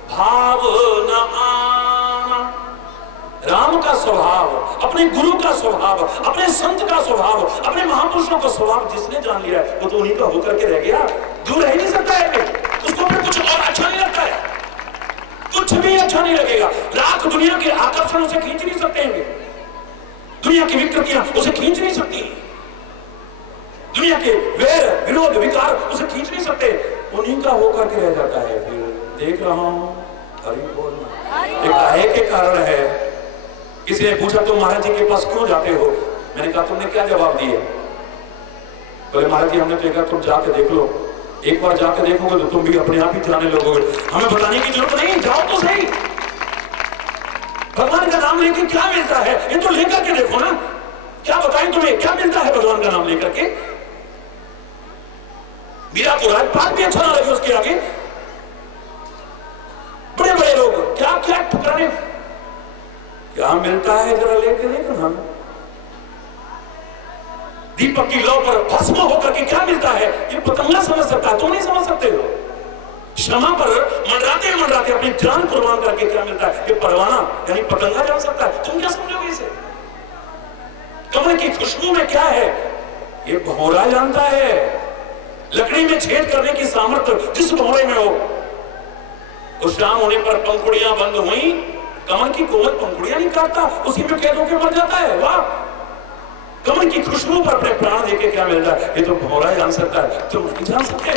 भाव न आना। राम का स्वभाव, अपने गुरु का स्वभाव, अपने संत का स्वभाव, अपने महापुरुषों का स्वभाव जिसने जान लिया है वो तो उन्हीं का होकर के रह गया, दूर रह नहीं सकता है। उसको फिर कुछ और अच्छा नहीं लगता है, कुछ भी अच्छा नहीं लगेगा। लाख दुनिया के आकर्षण उसे खींच नहीं सकते हैं, दुनिया की विकृतियां उसे खींच नहीं सकती, दुनिया के वैर विरोध विकार उसे खींच नहीं सकते, उन्हीं का होकर के रह जाता है। फिर देख रहा हूं हरि बोलना एक काहे के कारण है। किसी ने पूछा तुम महाराज जी के पास क्यों जाते हो? मैंने कहा तुमने क्या जवाब दिया? बोले महाराज जी हमने तो कहा तुम जाके देख लो, एक बार जाके देखोगे तो तुम भी अपने आप ही जाने लगोगे, हमें बताने की जरूरत नहीं, जाओ तो सही। भगवान का नाम लेके क्या मिलता है ये तो लेकर के देखो ना। क्या बताएं तुम्हें क्या मिलता है भगवान का नाम लेकर के? मीरा को राजपाट भी अच्छा ना लगे उसके आगे, बड़े बड़े लोग क्या क्या ठुकराने, क्या मिलता है जरा लेके देखो ना। दीपक की लौ पर भस्म होकर के क्या मिलता है ये पतंगा समझ सकता है, तुम नहीं समझ सकते हो। क्षमा पर मंडराते मंडराते अपनी जान कुर्बान करके क्या मिलता है ये परवाना यानी पतंगा जान सकता है, तुम क्या समझोगे इसे? कमल की खुशबू में क्या है ये भौरा जानता है, लकड़ी में छेद करने की सामर्थ्य जिस भौरे में हो, उस शाम होने पर पंखुड़ियां बंद हुई, कमल की कोमल पंखुड़ियां नहीं काटता, उसी में कैद होकर मर जाता है। वाह, कमल की खुशबू पर अपने प्राण देके क्या मिल रहा है, ये तो भौरा जान सकता है, तुम नहीं जान सकते।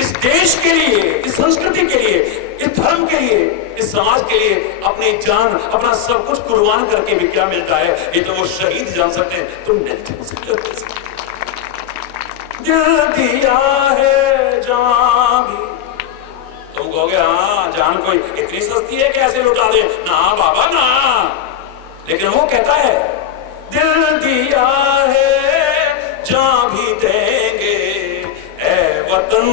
इस देश के लिए, इस संस्कृति के लिए, इस धर्म के लिए, इस समाज के लिए अपनी जान, अपना सब कुछ कुर्बान करके भी क्या मिलता है, ये तो वो शहीद जान सकते हैं, तुम नहीं जान सकते। दिल दिया है जान भी, तुम कहोगे हाँ जान कोई इतनी सस्ती है कि ऐसे लुटा दे, ना बाबा ना, लेकिन वो कहता है दिल दिया है जान भी देंगे ऐ वतन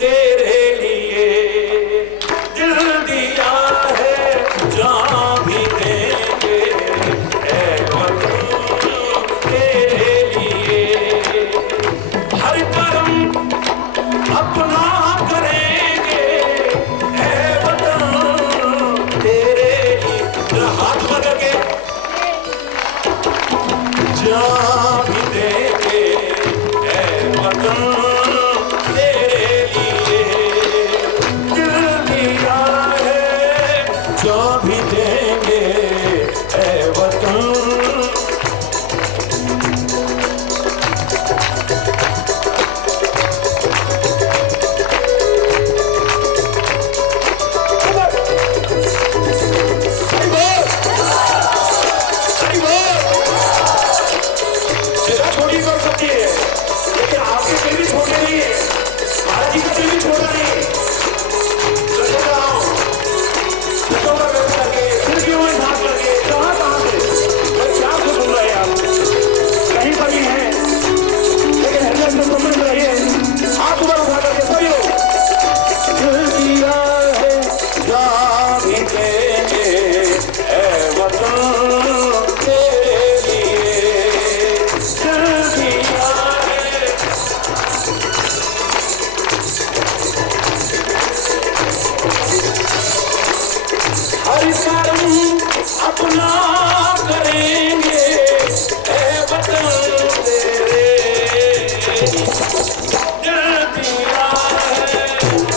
तेरे लिए, दिल दिया है जान भी देंगे ऐ वतन तेरे लिए, हर कर्म अपना करेंगे ऐ वतन तेरे लिए, हाथ बदल के जान भी देंगे ऐ वतन तेरे लिए, दिल दिया है जान भी देंगे ऐ वतन। छोटी कर सकती है, लेकिन आपके दिल भी छोटे नहीं है, महाराज जी का दिल भी छोटा नहीं है। कहाँ से क्या सुन रहे हैं आप, कहीं पर ही हैं, लेकिन हेडलाइट में सुन रहे हैं, आप ऊपर उठा करके सही हो। दिल दिया है जान भी देंगे ऐ वतन तेरे लिए, दिल दिया है। हर कर्म अपना करेंगे ऐ वतन तेरे, दिल दिया है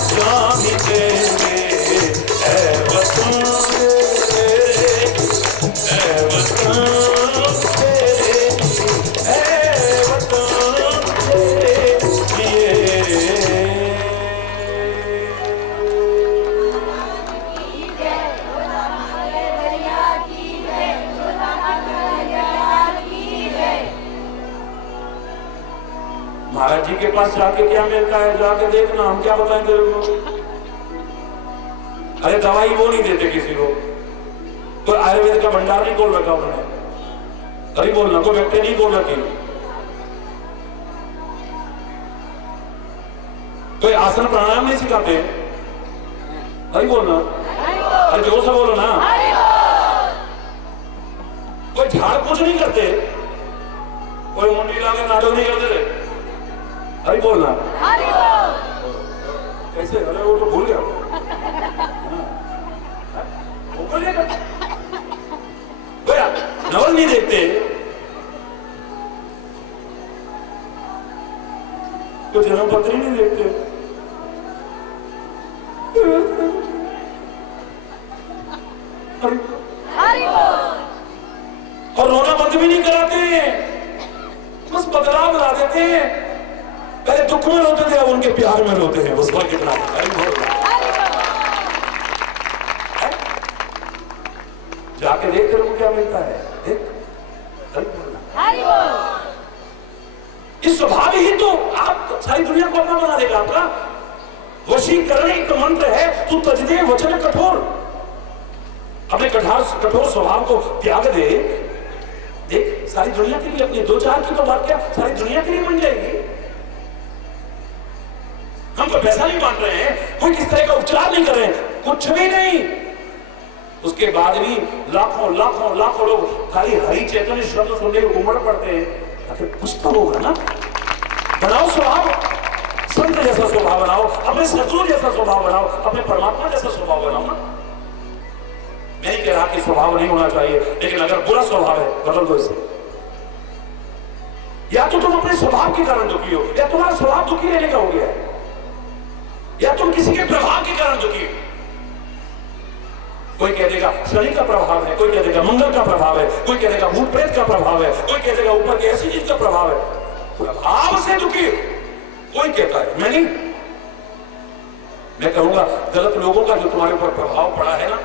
जान भी देंगे ऐ वतन तेरे, ऐ वतन तेरे, ऐ वतन तेरे लिए। महाराज जी के पास जाके क्या मिलता है, जाके देखना, हम क्या बताएं तेरे को। अरे दवाई वो नहीं देते किसी को, कोई आयुर्वेद का भंडार नहीं खोल रखा उन्होंने, अरे बोलना, कोई व्यक्ति नहीं खोल रखी, कोई आसन प्राणायाम नहीं सिखाते, अरे बोलना, अरे जोर से बोलो ना, कोई झाड़ पोछ नहीं करते, कोई मुंडी लाके नाटक नहीं करते, अरे बोलना, कैसे, अरे वो तो भूल गया, नवल नहीं देखते, कोई जन्मपत्री नहीं देखते, और रोना बंद भी नहीं कराते, बस बदलाव ला देते हैं। पहले दुख में रोते थे, अब उनके प्यार में रोते हैं, बस वह कितना जाके देख तेरे को क्या मिलता है, देख इस स्वभाव ही तो आप सारी दुनिया को अपना बना देगा। आपका वशीकरण एक मंत्र है, तू तजदे वचन कठोर, अपने कठोर स्वभाव को त्याग दे, देख सारी दुनिया के लिए, अपनी दो चार की तो बात क्या, सारी दुनिया के लिए बन जाएगी। हम तो पैसा नहीं बांट रहे हैं, कोई किस तरह का उपचार नहीं कर रहे हैं, कुछ भी नहीं, उसके बाद भी लाखों लाखों लाखों लोग खाली हरि चैतन्य शब्द सुनने को उमड़ पड़ते हैं। आखिर कुछ तो होगा ना, बनाओ स्वभाव, संत जैसा स्वभाव बनाओ, अपने सदगुरु जैसा स्वभाव बनाओ, अपने परमात्मा जैसा स्वभाव बनाओ ना। मैं नहीं कह रहा कि स्वभाव नहीं होना चाहिए, लेकिन अगर बुरा स्वभाव है बदल दो इसे, या तो तुम अपने स्वभाव के कारण दुखी हो, या तुम्हारा स्वभाव दुखी रहने का हो गया है, या तुम किसी के प्रभाव के कारण दुखी हो। कोई कह देगा शनि का प्रभाव है, कोई कह देगा मंगल का प्रभाव है, कोई कह देगा भूत प्रेत का प्रभाव है, कोई कह देगा ऊपर की ऐसी चीज का प्रभाव है। प्रभाव से दुखी कोई कहता है, मैं नहीं। मैं कहूंगा गलत लोगों का जो तुम्हारे ऊपर प्रभाव पड़ा है ना,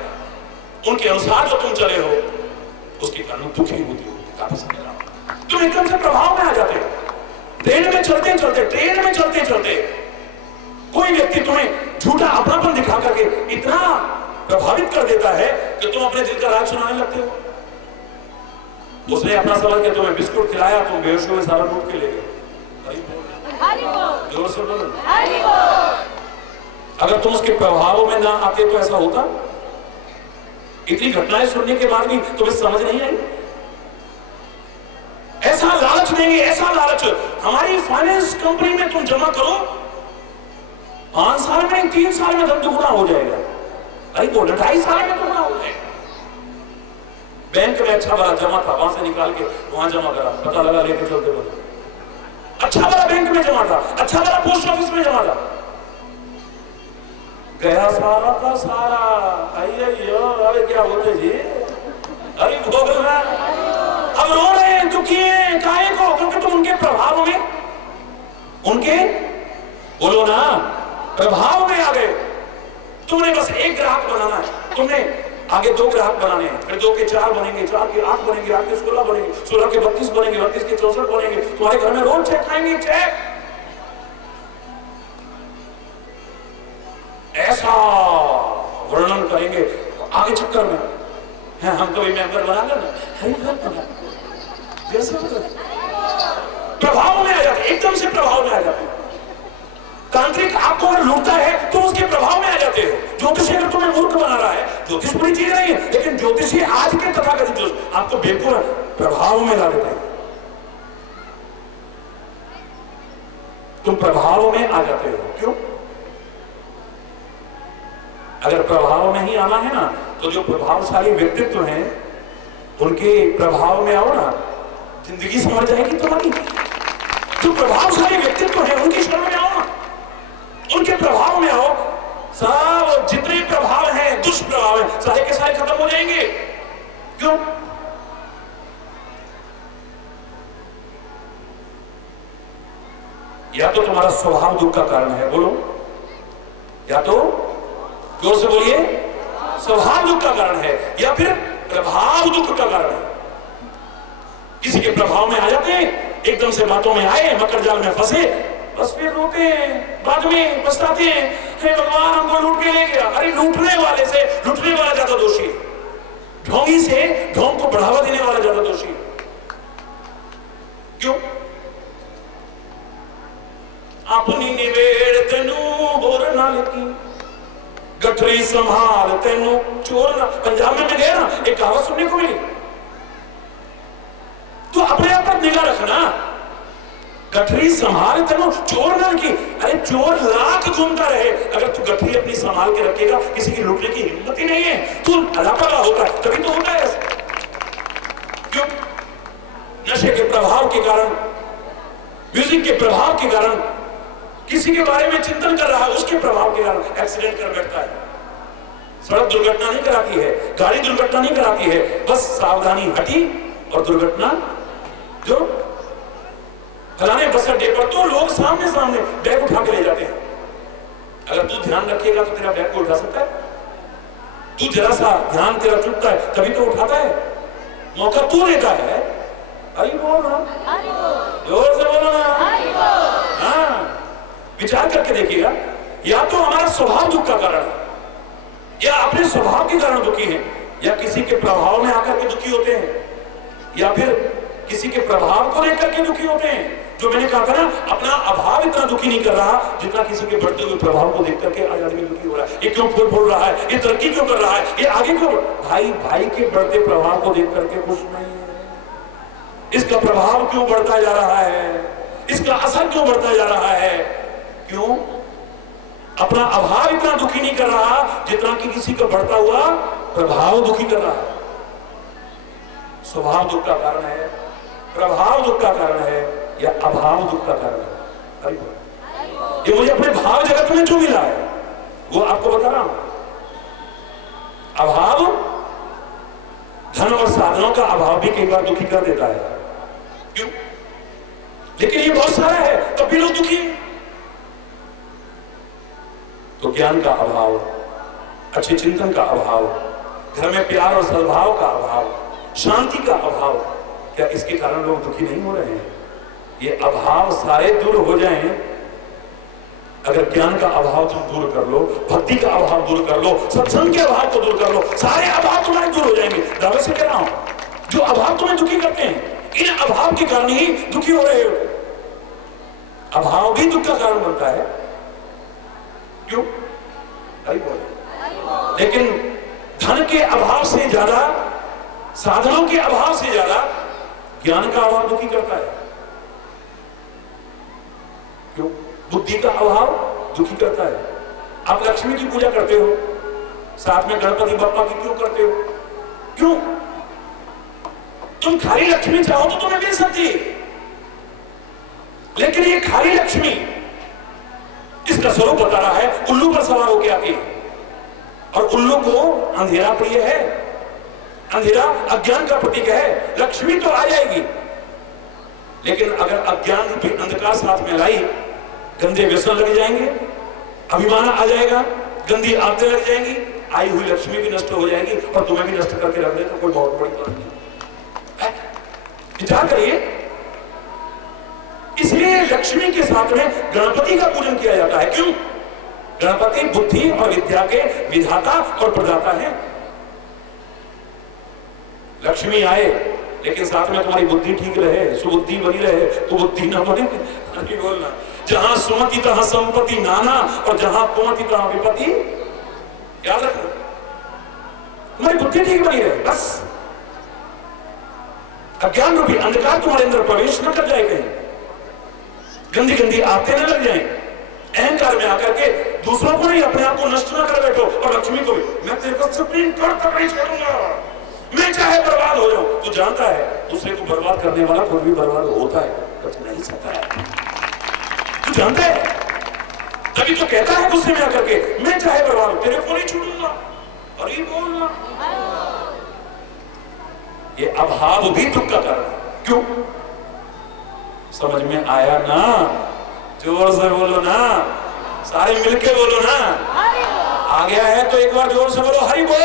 उनके अनुसार जो तुम चले हो, उसके कारण दुखी होती हो। तुम एकदम से प्रभाव में आ जाते हो। ट्रेन में चलते चलते कोई व्यक्ति तुम्हें झूठा अपनापन दिखा करके इतना प्रभावित कर देता है कि तुम अपने दिल का राज सुनाने लगते हो। उसने अपना समझ के तुम्हें बिस्कुट खिलाया, तुम बेहोश हुए, सारा लूट के ले गए। जोर से बोलो। अगर तुम उसके प्रभाव में ना आते तो ऐसा होता? इतनी घटनाएं सुनने के बाद भी तुम्हें समझ नहीं आई? ऐसा लालच देंगे, ऐसा लालच। हमारी फाइनेंस कंपनी में तुम जमा करो, 5 साल में 3 साल में धन दुगुना हो जाएगा। अरे बोले 2.5 साल में दुगुना हो जाएगा। बैंक में अच्छा बड़ा जमा था, वहां से निकाल के वहां जमा करा, पता लगा लेके चलते बोले अच्छा बड़ा बैंक में जमा था, अच्छा बड़ा पोस्ट ऑफिस में जमा था, गया सारा का सारा। अरे क्या होते जी, अरे भगवान, अब रो रहे हैं, दुखी हैं, काहे को? क्योंकि तुम उनके प्रभाव में, उनके बोलो ना प्रभाव में आ गए। तुमने बस एक ग्राहक बनाना है, तुमने आगे 2 ग्राहक बनाने हैं, फिर 2 के 4 बनेंगे, 4 के 8 बनेंगे, 8 के 16 बनेंगे, 16 के 32 बनेंगे, 32 के 64 बनेंगे। तुम्हारे घर में रोज चेक खाएंगे, चेक। ऐसा वर्णन करेंगे आगे चक्कर में है, हम कभी मेंबर बना लेना, जैसे प्रभाव में आ जाते, एकदम से प्रभाव में आ जाते। तांत्रिक आपको अगर लूटता है तो उसके प्रभाव में आ जाते हो। ज्योतिषी अगर तुम्हें मूर्ख बना रहा है, ज्योतिष बुरी चीज नहीं है, लेकिन ज्योतिषी आज के तथाकथित ज्योतिष आपको बिल्कुल प्रभाव में ला देते हैं। तुम प्रभाव में आ जाते हो। क्यों? अगर प्रभाव में ही आना है ना, तो जो प्रभावशाली व्यक्तित्व हैं उनके प्रभाव में आओ ना, जिंदगी समझ जाएगी तुम्हारी। जो प्रभावशाली व्यक्तित्व है उनकी शरण में आओ ना, उनके प्रभाव में आओ। सब जितने प्रभाव हैं, दुष्प्रभाव हैं, सारे के सारे खत्म हो जाएंगे। क्यों? या तो तुम्हारा स्वभाव दुख का कारण है, बोलो, या तो जोर से बोलिए, स्वभाव दुख का कारण है, या फिर प्रभाव दुख का कारण है। किसी के प्रभाव में आ जाते हैं, एकदम से बातों में आए, मकर जाल में फंसे, बस फिर रोते हैं, बाद में पछताते हैं, हे भगवान हमको लूट के ले गया। अरे लूटने वाले से लूटने वाला ज्यादा दोषी है, ढोंगी से ढोंग को बढ़ावा देने वाला ज्यादा दोषी है। क्यों? अपनी निवेड़ तेनू होर ना लेती, गठरी संभाल तेनू चोर ना। पंजाब में गया ना, एक कहावत सुनने को मिली, तो अपने आप पर निगाह रखना, गठरी संभाल तेनू चोर ना की। अरे चोर लाख घूमता रहे, अगर तू गठरी अपनी संभाल के रखेगा, किसी की लूटने की हिम्मत ही नहीं है, तू लापरवाह होता है, तभी तो होता है। क्यों? नशे के प्रभाव के कारण, म्यूजिक के प्रभाव के कारण, किसी के बारे में चिंतन कर रहा है, उसके प्रभाव के कारण एक्सीडेंट कर बैठता है। सड़क दुर्घटना नहीं कराती है, गाड़ी दुर्घटना नहीं कराती है, बस सावधानी हटी और दुर्घटना। जो फलाने बस अड्डे पर तो लोग सामने सामने बैग उठा के ले जाते हैं, अगर तू ध्यान रखेगा तो तेरा बैग को उठा सकता है। तू जरा सा ध्यान तेरा चुकता है तभी तो उठाता है, मौका तू देता है। अरे बोल ना, जोर से बोलो ना। हाँ, विचार करके देखिएगा, या तो हमारा स्वभाव दुख का कारण है, या अपने स्वभाव के कारण दुखी है, या किसी के प्रभाव में आकर के दुखी होते हैं, या फिर किसी के प्रभाव को लेकर के दुखी होते हैं। जो मैंने कहा था ना, अपना अभाव इतना दुखी नहीं कर रहा जितना किसी के बढ़ते हुए प्रभाव को देख करके आज आदमी दुखी हो रहा है। ये क्यों फूल फूल रहा है, ये तरक्की क्यों कर रहा है, ये आगे क्यों, भाई भाई के बढ़ते प्रभाव को देख करके खुश नहीं है। इसका प्रभाव क्यों बढ़ता जा रहा है, इसका असर क्यों बढ़ता जा रहा है? क्यों? अपना अभाव इतना दुखी नहीं कर रहा जितना कि किसी का बढ़ता हुआ प्रभाव दुखी कर रहा है। स्वभाव दुख का कारण है, प्रभाव दुख का कारण है, या अभाव दुख का कारण है? हरि बोल। ये मुझे अपने भाव जगत में जो मिला है वो आपको बता रहा हूं। अभाव, धन और साधनों का अभाव भी कई बार दुखी कर देता है। क्यों? लेकिन ये बहुत सारा है तब भी लोग दुखी हैं। तो ज्ञान का अभाव, अच्छे चिंतन का अभाव, घर में प्यार और सद्भाव का अभाव, शांति का अभाव, क्या इसके कारण लोग दुखी नहीं हो रहे हैं? ये अभाव सारे दूर हो जाएं अगर ज्ञान का अभाव तुम दूर कर लो, भक्ति का अभाव दूर कर लो, सत्संग के अभाव को दूर कर लो, सारे अभाव तुम्हारे दूर हो जाएंगे। दावे से कह रहा हूं, जो अभाव तुम्हें दुखी करते हैं, इन अभाव के कारण ही दुखी हो रहे हो। अभाव भी दुख का कारण बनता है। क्यों? नहीं बोले। लेकिन धन के अभाव से ज्यादा, साधनों के अभाव से ज्यादा ज्ञान का अभाव दुखी करता है। क्यों? बुद्धि का अभाव दुखी करता है। आप लक्ष्मी की पूजा करते हो, साथ में गणपति बप्पा की क्यों करते हो? क्यों? तुम खाली लक्ष्मी चाहो तो तुम्हें मिल सकती है, लेकिन ये खाली लक्ष्मी, इसका स्वरूप बता रहा है, उल्लू पर सवार होकर आती है। और उल्लू को अंधेरा प्रिय है, अंधेरा अज्ञान का प्रतीक है। लक्ष्मी तो आ जाएगी, लेकिन अगर अज्ञान रूपी अंधकार साथ में लाई, गंदे व्यसन लग जाएंगे, अभिमान आ जाएगा, गंदी आदतें लग जाएंगी, आई हुई लक्ष्मी भी नष्ट हो जाएगी और तुम्हें भी नष्ट करके रख दे तो कोई बहुत बड़ी बात नहीं। विचार करिए। इसलिए लक्ष्मी के साथ में गणपति का पूजन किया जाता है। क्यों? गणपति बुद्धि और विद्या के विधाता और प्रदाता है। लक्ष्मी आए लेकिन साथ में तुम्हारी बुद्धि ठीक रहे, सुबुद्धि बनी रहे, तो बुद्धि ना बने। नहीं बोलना, जहां सुमति तहां संपत्ति नाना और जहां कुमति तहां विपत्ति। याद रखो, तुम्हारी बुद्धि ठीक बनी रहे, बस अज्ञान रूपी अंधकार तुम्हारे अंदर प्रवेश न कर जाए, कहीं गंदी गंदी आदतें न लग जाएं, अहंकार में आकर के दूसरों को नहीं अपने आप को नष्ट न कर बैठो, और लक्ष्मी को भी मैं तेरे को सुप्रीम कोर्ट तक नहीं छोड़ूंगा, मैं चाहे बर्बाद हो जाऊं। तू जानता है दूसरे को बर्बाद करने वाला कोई भी बर्बाद होता है, बच नहीं सकता है। तू जानता है, तभी तो कहता है गुस्से में आकर के, मैं चाहे बर्बाद तेरे को नहीं छोड़ूंगा। और ये बोलना, ये अभाव भी दुख का कारण है। क्यों? समझ में आया ना? जोर से बोलो ना, सारे मिलके बोलो ना। आ गया है तो एक बार जोर से बोलो हरि बोल।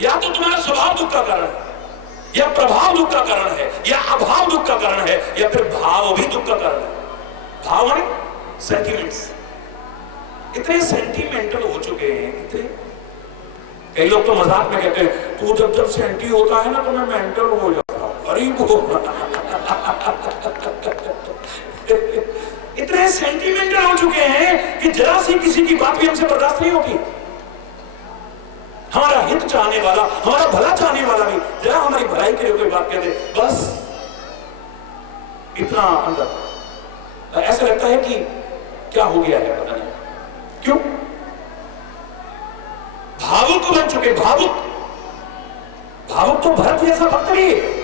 या तो तुम्हारा स्वभाव दुख का कारण है, या प्रभाव दुख का कारण है, या अभाव दुख का कारण है, या फिर भाव भी दुख का कारण है। भाव है सेंटिमेंट्स, इतने सेंटिमेंटल हो चुके हैं, इतने। कई लोग तो मजाक में कहते हैं, तू जब जब सेंटी होता है ना तो मैं मेंटल हो जाता हूं। अरे इतने सेंटिमेंटल हो चुके हैं कि जरा सी किसी की बात भी हमसे बर्दाश्त नहीं होती। हमारा हित चाहने वाला, हमारा भला चाहने वाला भी जरा हमारी भलाई के लिए कोई बात कहते, बस इतना अंदर ऐसा लगता है कि क्या हो गया है, पता नहीं क्यों। भावुक बन चुके, भावुक तो भरत जैसा भक्त भी है।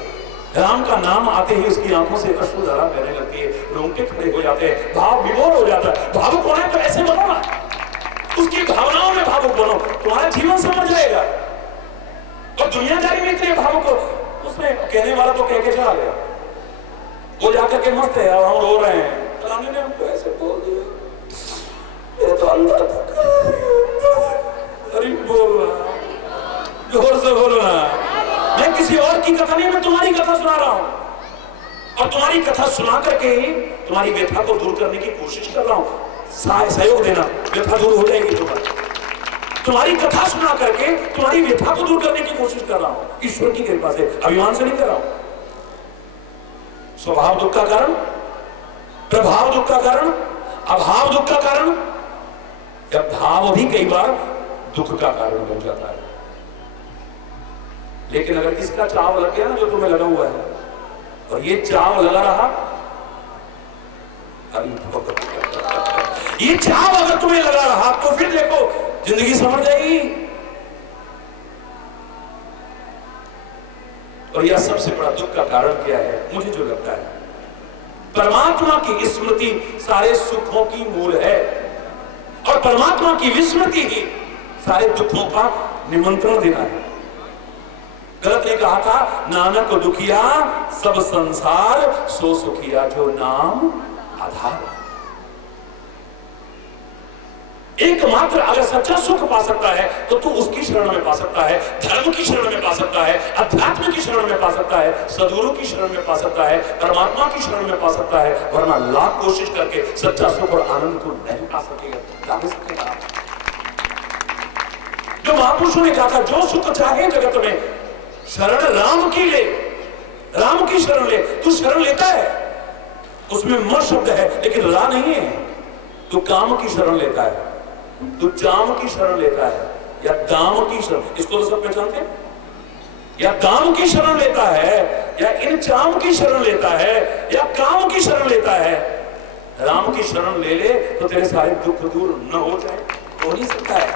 राम का नाम आते ही उसकी आंखों से अश्रुधारा बहने लगती है, रोंगटे खड़े हो जाते हैं, भाव विभोर हो जाता है। भावुक होना है तो ऐसे बनो ना, उसकी भावनाओं में भावुक बनो, तुम्हारा जीवन समझ जाएगा। और दुनियादारी में इतने भावुक हो, उसमें कहने वाला तो कह के चला गया, वो जाकर के मस्त है, हम रो रहे हैं, फलाने ने हमको ऐसे बोल दिया, ये तो अंदर तक। अरे बोल रहा, जोर से बोलो ना। मैं किसी और की कथा नहीं, मैं तुम्हारी कथा सुना रहा हूं, और तुम्हारी कथा सुना करके ही तुम्हारी व्यथा को दूर करने की कोशिश कर रहा हूं। सहयोग देना, व्यथा दूर हो जाएगी तुम्हारी कथा सुना करके तुम्हारी व्यथा को दूर करने की कोशिश कर रहा हूं, ईश्वर की कृपा से, अभिमान से नहीं कर रहा हूं। स्वभाव दुख का कारण, प्रभाव दुख का कारण, अभाव दुख का कारण, या भाव भी कई बार दुख का कारण बन जाता है। लेकिन अगर इसका चाव लग गया ना, जो तुम्हें लगा हुआ है, और ये चाव लगा रहा, ये चाव अगर तुम्हें लगा रहा, तो फिर देखो जिंदगी समझ जाएगी। और यह सबसे बड़ा दुख का कारण क्या है? मुझे जो लगता है परमात्मा की स्मृति सारे सुखों की मूल है और परमात्मा की विस्मृति ही सारे दुखों का निमंत्रण देना है। गलत ने कहा था, नानक दुखिया सब संसार सो सुखिया जो नाम आधार। एकमात्र अगर सच्चा सुख पा सकता है तो तू उसकी शरण में पा सकता है, धर्म की शरण में पा सकता है, अध्यात्म की शरण में पा सकता है, सद्गुरु की शरण में पा सकता है, परमात्मा की शरण में पा सकता है, वरना लाख कोशिश करके सच्चा सुख और आनंद को नहीं पा सकेगा। जो महापुरुषों ने कहा था, जो सुख चाहे जगत में शरण राम की ले, राम की शरण ले। तू शरण लेता है, उसमें म शब्द है लेकिन रा नहीं है। तू काम की शरण लेता है, तू जाम की शरण लेता है या दाम की शरण, इसको तो सब पहचानते हैं। या दाम की शरण लेता है या इन चाम की शरण लेता है या काम की शरण लेता है। राम की शरण ले ले तो तेरे सारे दुख दूर न हो जाए, हो नहीं सकता है?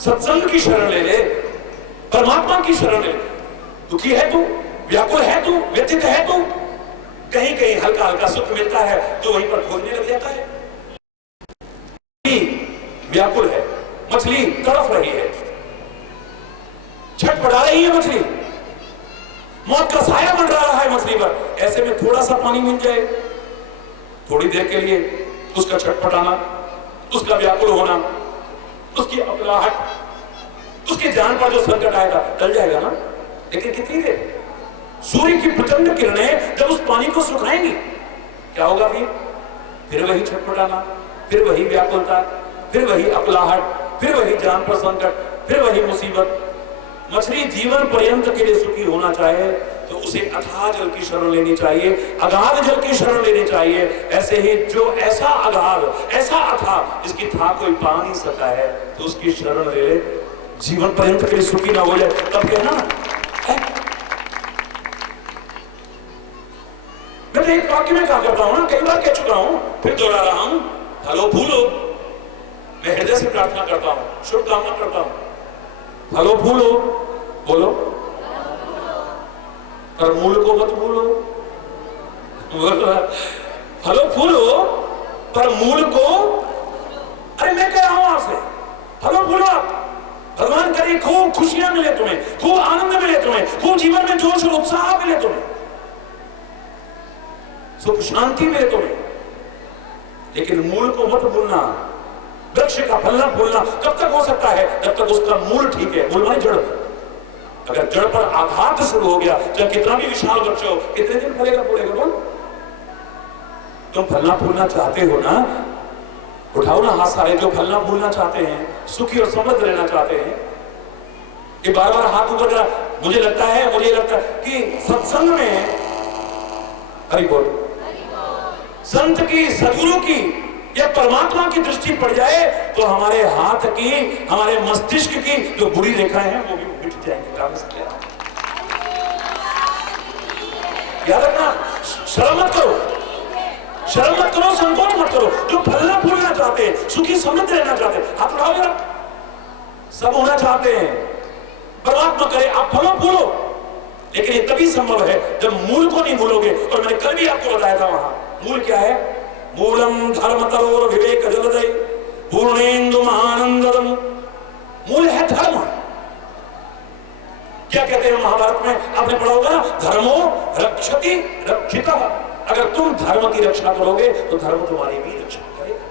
सत्संग की शरण ले ले, परमात्मा की शरण ले ले। दुखी है तू, व्याकुल है तू, व्यथित है तू, कहीं कहीं हल्का हल्का सुख मिलता है तो वहीं पर खोजने लग जाता है। व्याकुल है, मछली तड़फ रही है, छटपटा रही है मछली, मौत का साया बन रहा है मछली पर। ऐसे में थोड़ा सा पानी मिल जाए, थोड़ी देर के लिए उसका छटपटाना, उसका व्याकुल होना, उसकी अकलाहट, उसकी जान पर जो संकट आएगा टल जाएगा ना। लेकिन कितनी देर? सूर्य की प्रचंड किरणें जब उस पानी को सुखाएंगी, क्या होगा? फिर वही छटपटाना, फिर वही व्याकुलता, फिर वही अकलाहट, फिर वही जान पर संकट, फिर वही मुसीबत। मछली जीवन पर्यंत के लिए सुखी होना चाहे तो उसे अथाह जल की शरण लेनी चाहिए, अगाध जल की शरण लेनी चाहिए। ऐसे ही जो ऐसा अगाध, ऐसा अथाह जिसकी था कोई पा नहीं सका है, तो उसकी शरण ले ले, जीवन पर्यंत के लिए सुखी ना हो जाए। तब कहना मैं तो एक वाक्य में कहा करता हूं ना, कई बार कह चुका हूं, फिर दोहरा रहा हूं, फलो फूलो। मैं हृदय से प्रार्थना करता हूं, शुभकामना करता हूं, फलो फूलो, बोलो, पर मूल को मत भूलो। फलो फूलो पर मूल को, अरे मैं कह रहा हूं आपसे, फलो फूलो आप। भगवान करे खूब खुशियां मिले तुम्हें, खूब आनंद मिले तुम्हें, खूब जीवन में जोश और उत्साह मिले तुम्हें, सुख शांति मिले तुम्हें, लेकिन मूल को मत भूलना। वृक्ष का फलना फूलना कब तक हो सकता है? जब तक उसका मूल ठीक है। मूल माने जड़। अगर जड़ पर आघात शुरू हो गया, चाहे कितना भी विशाल वृक्ष हो, कितने दिन फलेगा फूलेगा? बोल, तुम फलना फूलना चाहते हो ना, उठाओ ना हाथ सारे जो फलना फूलना चाहते हैं, सुखी और समृद्ध रहना चाहते हैं। ये बार बार हाथ ऊपर करा। मुझे लगता है कि सत्संग में, हरि बोल, संत की, सद्गुरु की या परमात्मा की दृष्टि पड़ जाए तो हमारे हाथ की, हमारे मस्तिष्क की जो बुरी रेखाएं हैं वो भी मिट जाएंगे। याद रखना, शर्म मत करो, शर्म मत करो, संकोच मत करो। जो फलना फूलना चाहते हैं, सुखी समृद्ध रहना चाहते हैं, हाथ उठाओ जरा। सब होना चाहते हैं, परमात्मा करे आप फलो फूलो, लेकिन ये तभी संभव है जब मूल को नहीं भूलोगे। और मैंने कल भी आपको बताया था, वहां मूल क्या है? मूलम धर्म तरोर विवेक जलदय पूर्णेन्दु महानंदम। मूल है धर्म। क्या कहते हैं महाभारत में, आपने पढ़ा होगा ना, धर्मो रक्षति रक्षितः। अगर तुम धर्म की रक्षा करोगे तो धर्म तुम्हारी भी रक्षा करेगा।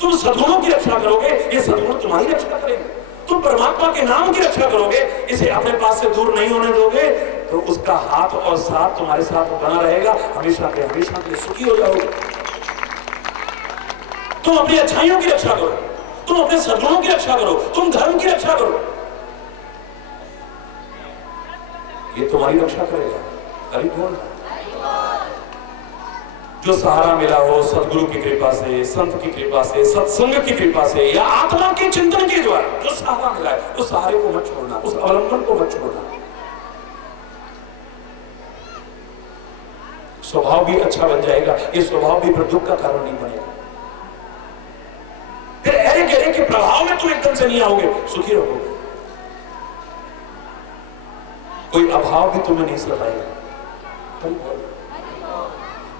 तुम सद्गुणों की रक्षा करोगे, ये सद्गुण तुम्हारी रक्षा करेंगे। तुम परमात्मा के नाम की रक्षा करोगे, इसे अपने पास से दूर नहीं होने दोगे, तो उसका हाथ और साथ तुम्हारे साथ बना रहेगा। हमेशा के लिए सुखी हो जाओगे। तुम अपनी अच्छाइयों की रक्षा करो, तुम अपने सद्गुणों की रक्षा करो, तुम धर्म की रक्षा करो, ये तुम्हारी रक्षा करेगा। हरि बोल। जो सहारा मिला हो सद्गुरु की कृपा से, संत की कृपा से, सत्संग की कृपा से या आत्मा के चिंतन के द्वारा जो सहारा मिला है, उस सहारे को मत छोड़ना, उस अवलंबन को मत छोड़ना। स्वभाव भी अच्छा बन जाएगा, ये स्वभाव भी फिर दुख का कारण नहीं बनेगा। फिर अरे गहरे के प्रभाव में तुम एकदम से नहीं आओगे, सुखी रहोगे। कोई अभाव भी तुम्हें नहीं सताएगा।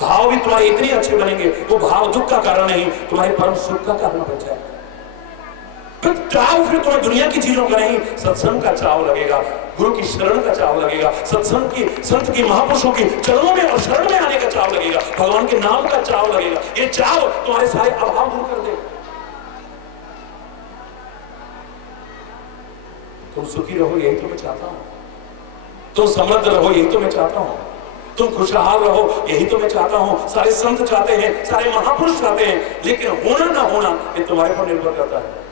भाव भी तुम्हारे इतने अच्छे बनेंगे, वो भाव दुख का कारण नहीं, तुम्हारे परम सुख का कारण बन जाएगा। चाव फिर तुम्हें दुनिया की चीजों का नहीं, सत्संग का चाव लगेगा, गुरु की शरण का चाव लगेगा, सत्संग की, संत की, महापुरुषों की चरणों में और शरण में आने का चाव लगेगा, भगवान के नाम का चाव लगेगा। ये चाव तुम्हारे सारे अभाव दूर कर देगा। तुम सुखी रहो, यही तो मैं चाहता हूं। तुम समृद्ध रहो, यही तो मैं चाहता हूं। तुम खुशहाल रहो, यही तो मैं चाहता हूं। सारे संत चाहते हैं, सारे महापुरुष चाहते हैं, लेकिन होना ना होना ये तुम्हारे पर निर्भर करता है।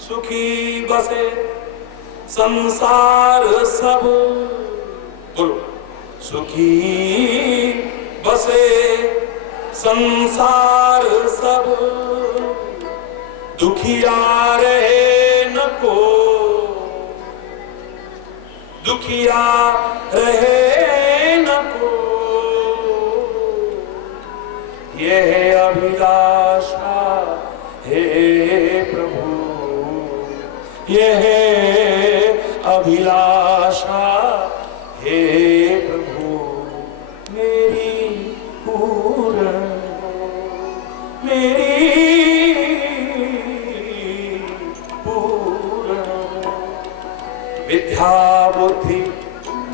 सुखी बसे संसार सब, बोलो, सुखी बसे संसार सब, दुखिया रहे न को, दुखिया रहे न को, यह अभिलाषा हे प्रभु, यह अभिलाषा हे प्रभु, मेरी पूर्ण, मेरी पूर्ण। विद्या बुद्धि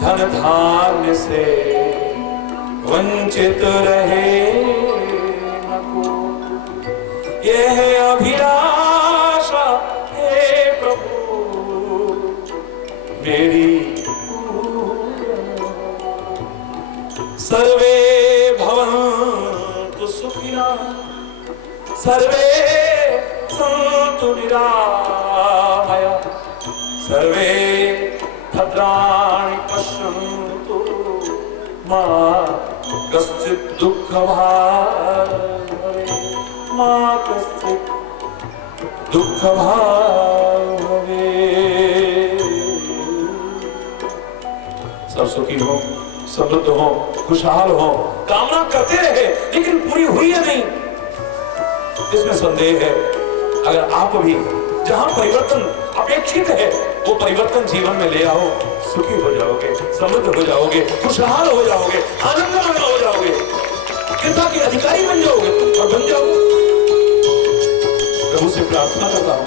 धन धान्य से वंचित रहे न को, यह अभिलाषा हे प्रभु, मेरी सर्वे भवन्तु सुखिनः, सर्वे सन्तु निरामयाः, सर्वे भद्राणि पश्यन्तु मा कश्चित् दुःखभाग् भवेत्, मा कश्चित् दुःखभाग् भवेत्। सब सुखी हो, समृद्ध हो, खुशहाल हो, कामना करते रहे, लेकिन पूरी हुई है नहीं, इसमें संदेह है। अगर आप भी जहां परिवर्तन अपेक्षित है, वो परिवर्तन जीवन में ले आओ, सुखी हो जाओगे, समृद्ध हो जाओगे, खुशहाल हो जाओगे, आनंदमय हो जाओगे, कृपा के अधिकारी बन जाओगे और बन जाओगे। प्रभु से प्रार्थना करता हूं,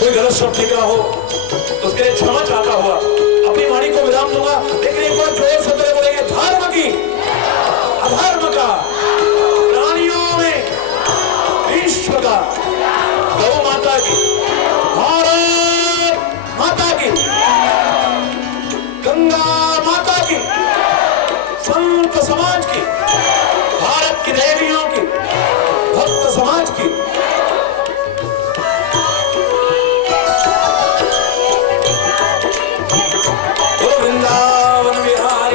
कोई गलत शब्द निकला हो तो उसके लिए क्षमा चाहता हुआ अपनी वाणी को विराम दूंगा, लेकिन एक बार जोर से मेरे बोलेंगे, धर्म की, अधर्म का, प्राणियों में विश्व का, गौ माता की, भारत माता की, गंगा माता की, संत समाज की, भारत की देवियों की, भक्त समाज की, वृंदावन विहार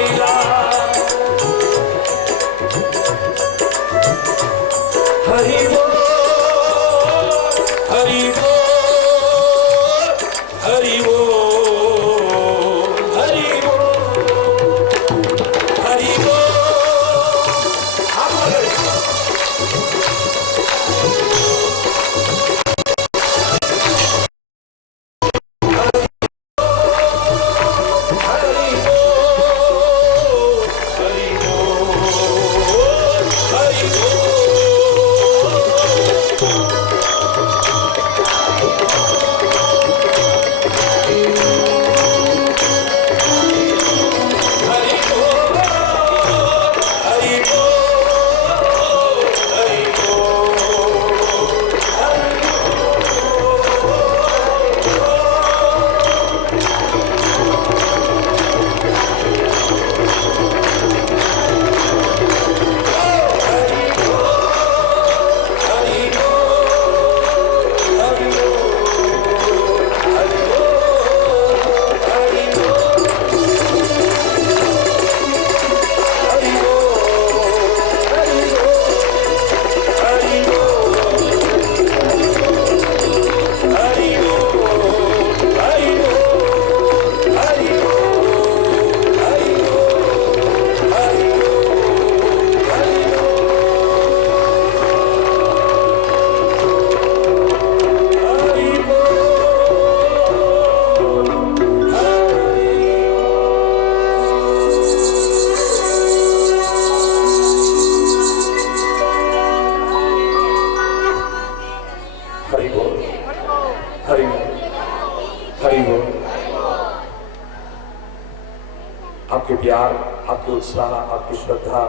आपके प्यार, आपके उत्साह, आपकी श्रद्धा,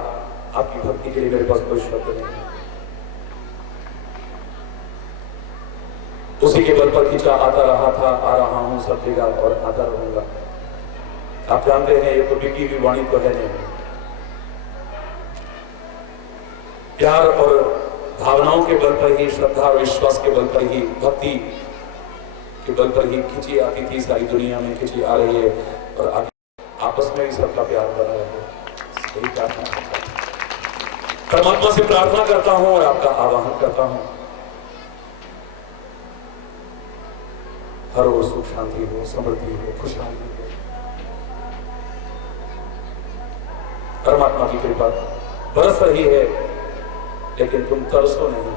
आपकी भक्ति के लिए मेरे पास कोई शब्द नहीं। उसी के बल पर खींचा आता रहा था, आ रहा हूं सब जगह और आता रहूंगा। आप जानते हैं ये तो बिकी हुई वाणी तो है नहीं। प्यार और भावनाओं के बल पर ही, श्रद्धा और विश्वास के बल पर ही, भक्ति के बल पर ही खिंची आती थी, सारी दुनिया में खिंची आ रही है और आगे आपस में भी सबका प्यार बना रहे। यही प्रार्थना करता हूं, परमात्मा से प्रार्थना करता हूं और आपका आवाहन करता हूं। हर ओर सुख शांति हो, समृद्धि हो, खुशहाली हो। परमात्मा की कृपा बरस रही है, लेकिन तुम तरसो नहीं,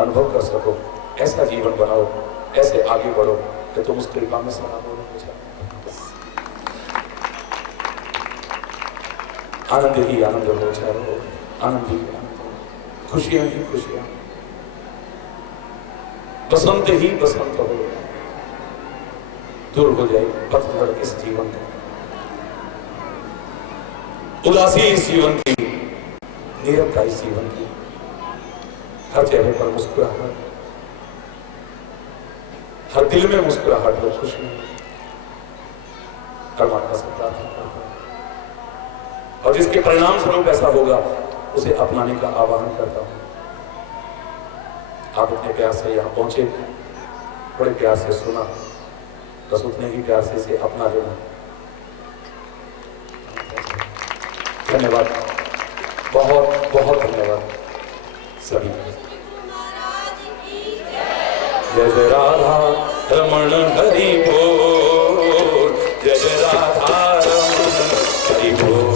अनुभव कर सको। ऐसा जीवन बनाओ, ऐसे आगे बढ़ो कि तुम उस कृपा में सराबोर हो जाओ। आनंद ही आनंद हो जाओ, आनंद ही आनंद, खुशियां ही खुशियां, बसंत ही बसंत हो। दूर हो जाए पतझड़ इस जीवन का, उदासी इस जीवन की, नीरवता इस जीवन की। हर चेहरे पर मुस्कुराहट, हर दिल में मुस्कुराहट हो, खुशी। परमात्मा से प्रार्थना करता हूं और जिसके परिणाम स्वरूप ऐसा होगा उसे अपनाने का आह्वान करता हूं। आप इतने प्यार से यहां पहुंचे, बड़े प्यार से सुना, बस उतने ही प्यार से इसे अपना लेना। धन्यवाद, बहुत बहुत धन्यवाद सभी। जय जय राधा रमण हरि बोल, जय जय राधा रमण हरि बोल,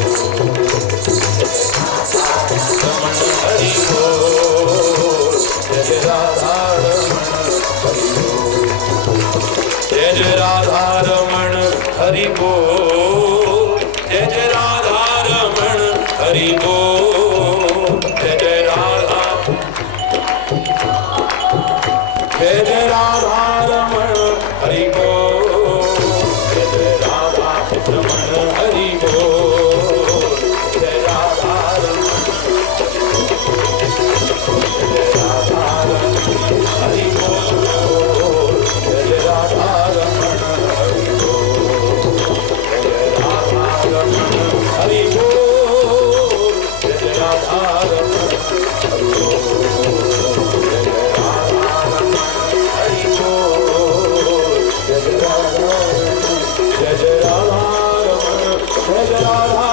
रमण हरि बोल, जय जय राधा रमण हरि बोल, जय जय राधा रमण हरि बोल, जय जय राधा रमण हरि बोल, जय जय राधा, जय जय राधा रमण हरि बोल, जय जय राधा रमण हरि बोल, जय राधा रमण, जय राधा रमण हरि बोल, जय राधा रमण हरि बोल, जय राधा रमण हरि बोल, जय राधा रमण हरि बोल, जय जय राधा रमण, जय जय राधा रमण हरि बोल, जय जय राधा, जय जय राधा, जय जय राधा।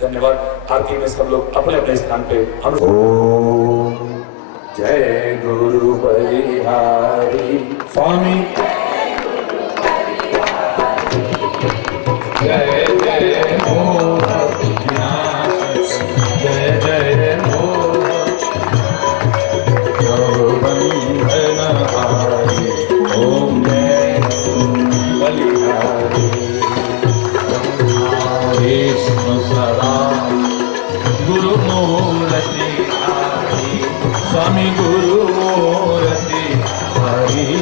धन्यवाद। आरती में सब लोग अपने अपने स्थान पे ओम जय गुरु बलिहारी स्वामी, जय जय मोहनाथ, जय जय मोहनहारी, ओम जय बलिहारी, विष्णु सदा गुरु मूर्ति हरि, स्वामी गुरु मूर्ति हरि,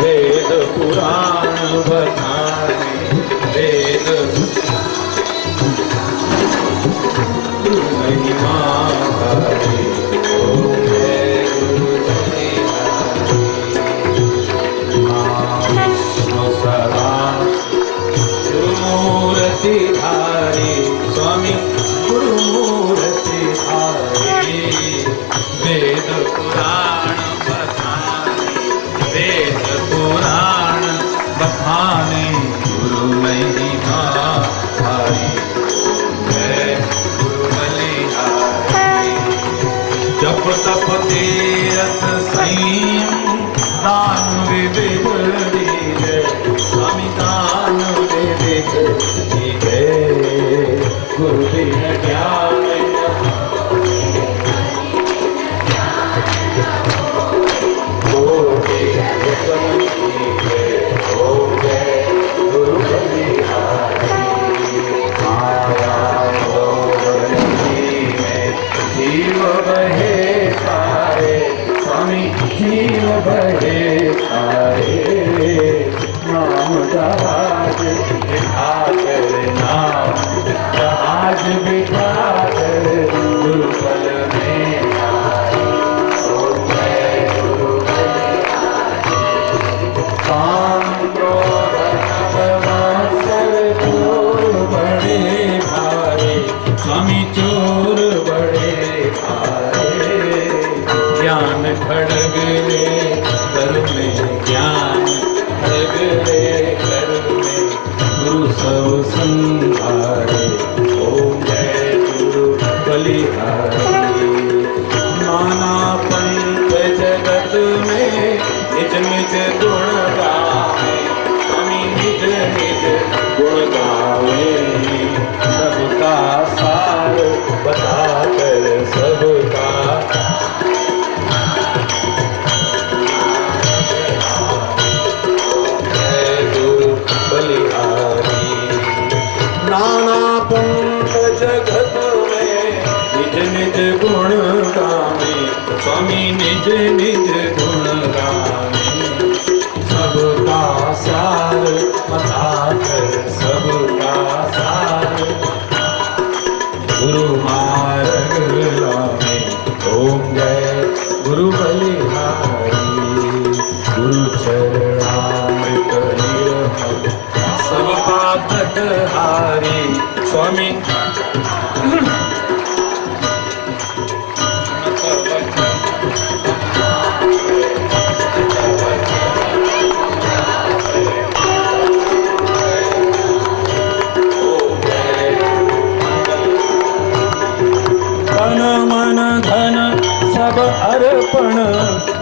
वेद पुराण बखानी, वेद महिमा हरि, ओम जय गुरु बलिहारी, विष्णु सदा मूर्ति धारी, स्वामी गुरु मूर्ति धारी, वेद पुराण बखाने, वेद पुराण बखाने, गुरु महिमा भारी, जय गुरु बलिहारी। जप तप तीरथ संयम दान विविध दीजे, स्वामी दान विविध दीजे, गुरु बिन ज्ञान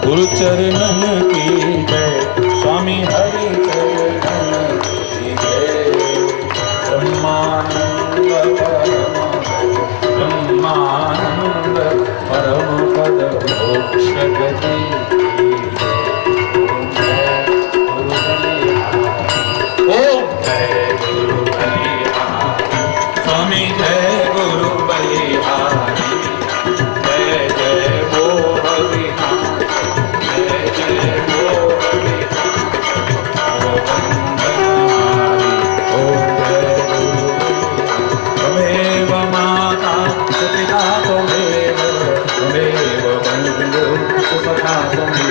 गुरु चरणन की जय, स्वामी हरि चरणन की जय। ब्रह्मानंद परम पद मोक्ष गति, ओम जय गुरु बलिहारी, स्वामी जय गुरु बलिहारी, जय जय वो त्वमेव बन्धुः सुसखा त्वमेव।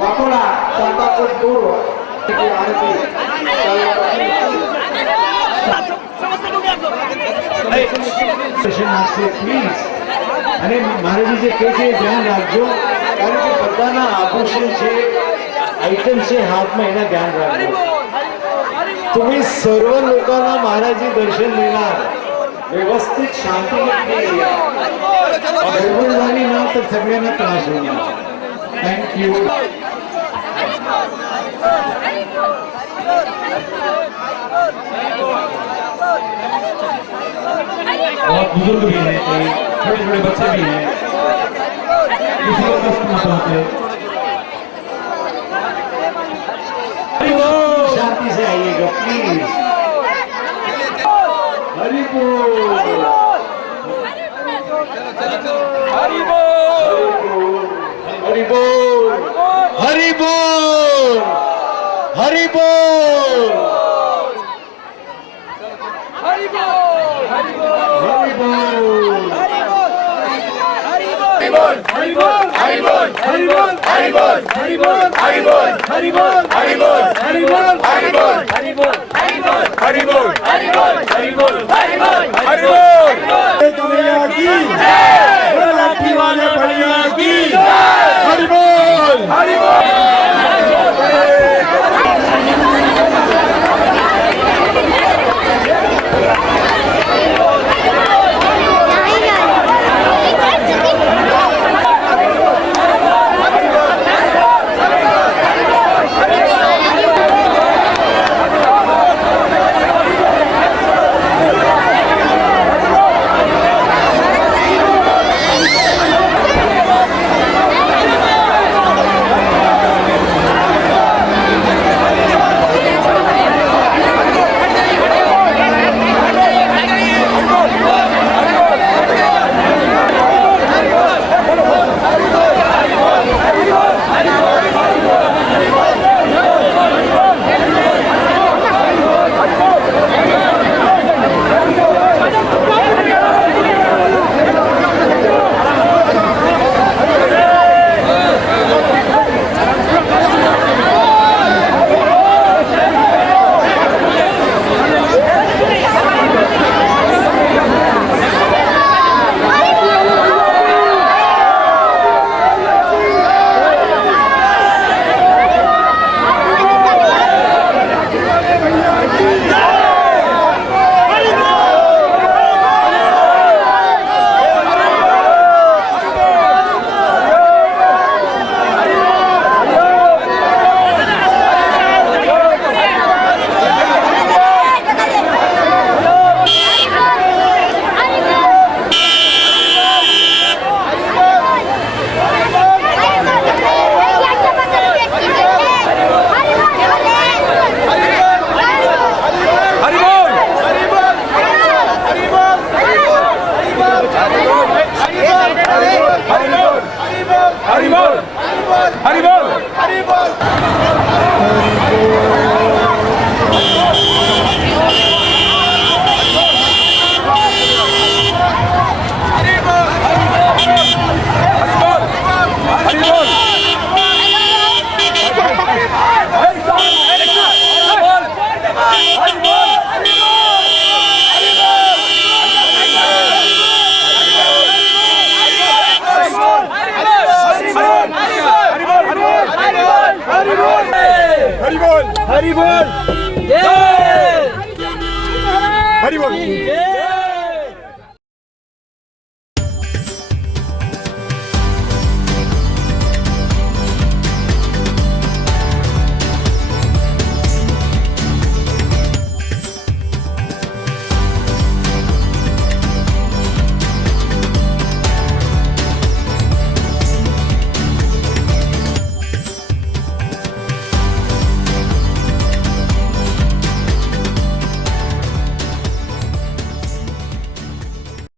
वाकोला चंपापुर दूर પ્લીઝ અને મારે જે કહે છે ધ્યાન રાખજો કારણ કે બધાના આભૂષણ છે આઈટમ છે હાથમાં એના ધ્યાન રાખજો तुम्ही सर्व लोकांना महाराजी दर्शन देणार व्यवस्थित शांतीने या गडबड झाली ना तर सगळ्यांना त्रास होणार थँक्यू बहुत बुजुर्ग भी हैं कोई छोटे छोटे बच्चे भी हैं किसी को कष्ट ना पहुंचे शांति से आइएगा प्लीज हरि बोल हरि बोल हरि बोल हरि बोल हरि बोल हरि बोल हरि बोल जय हरि बोल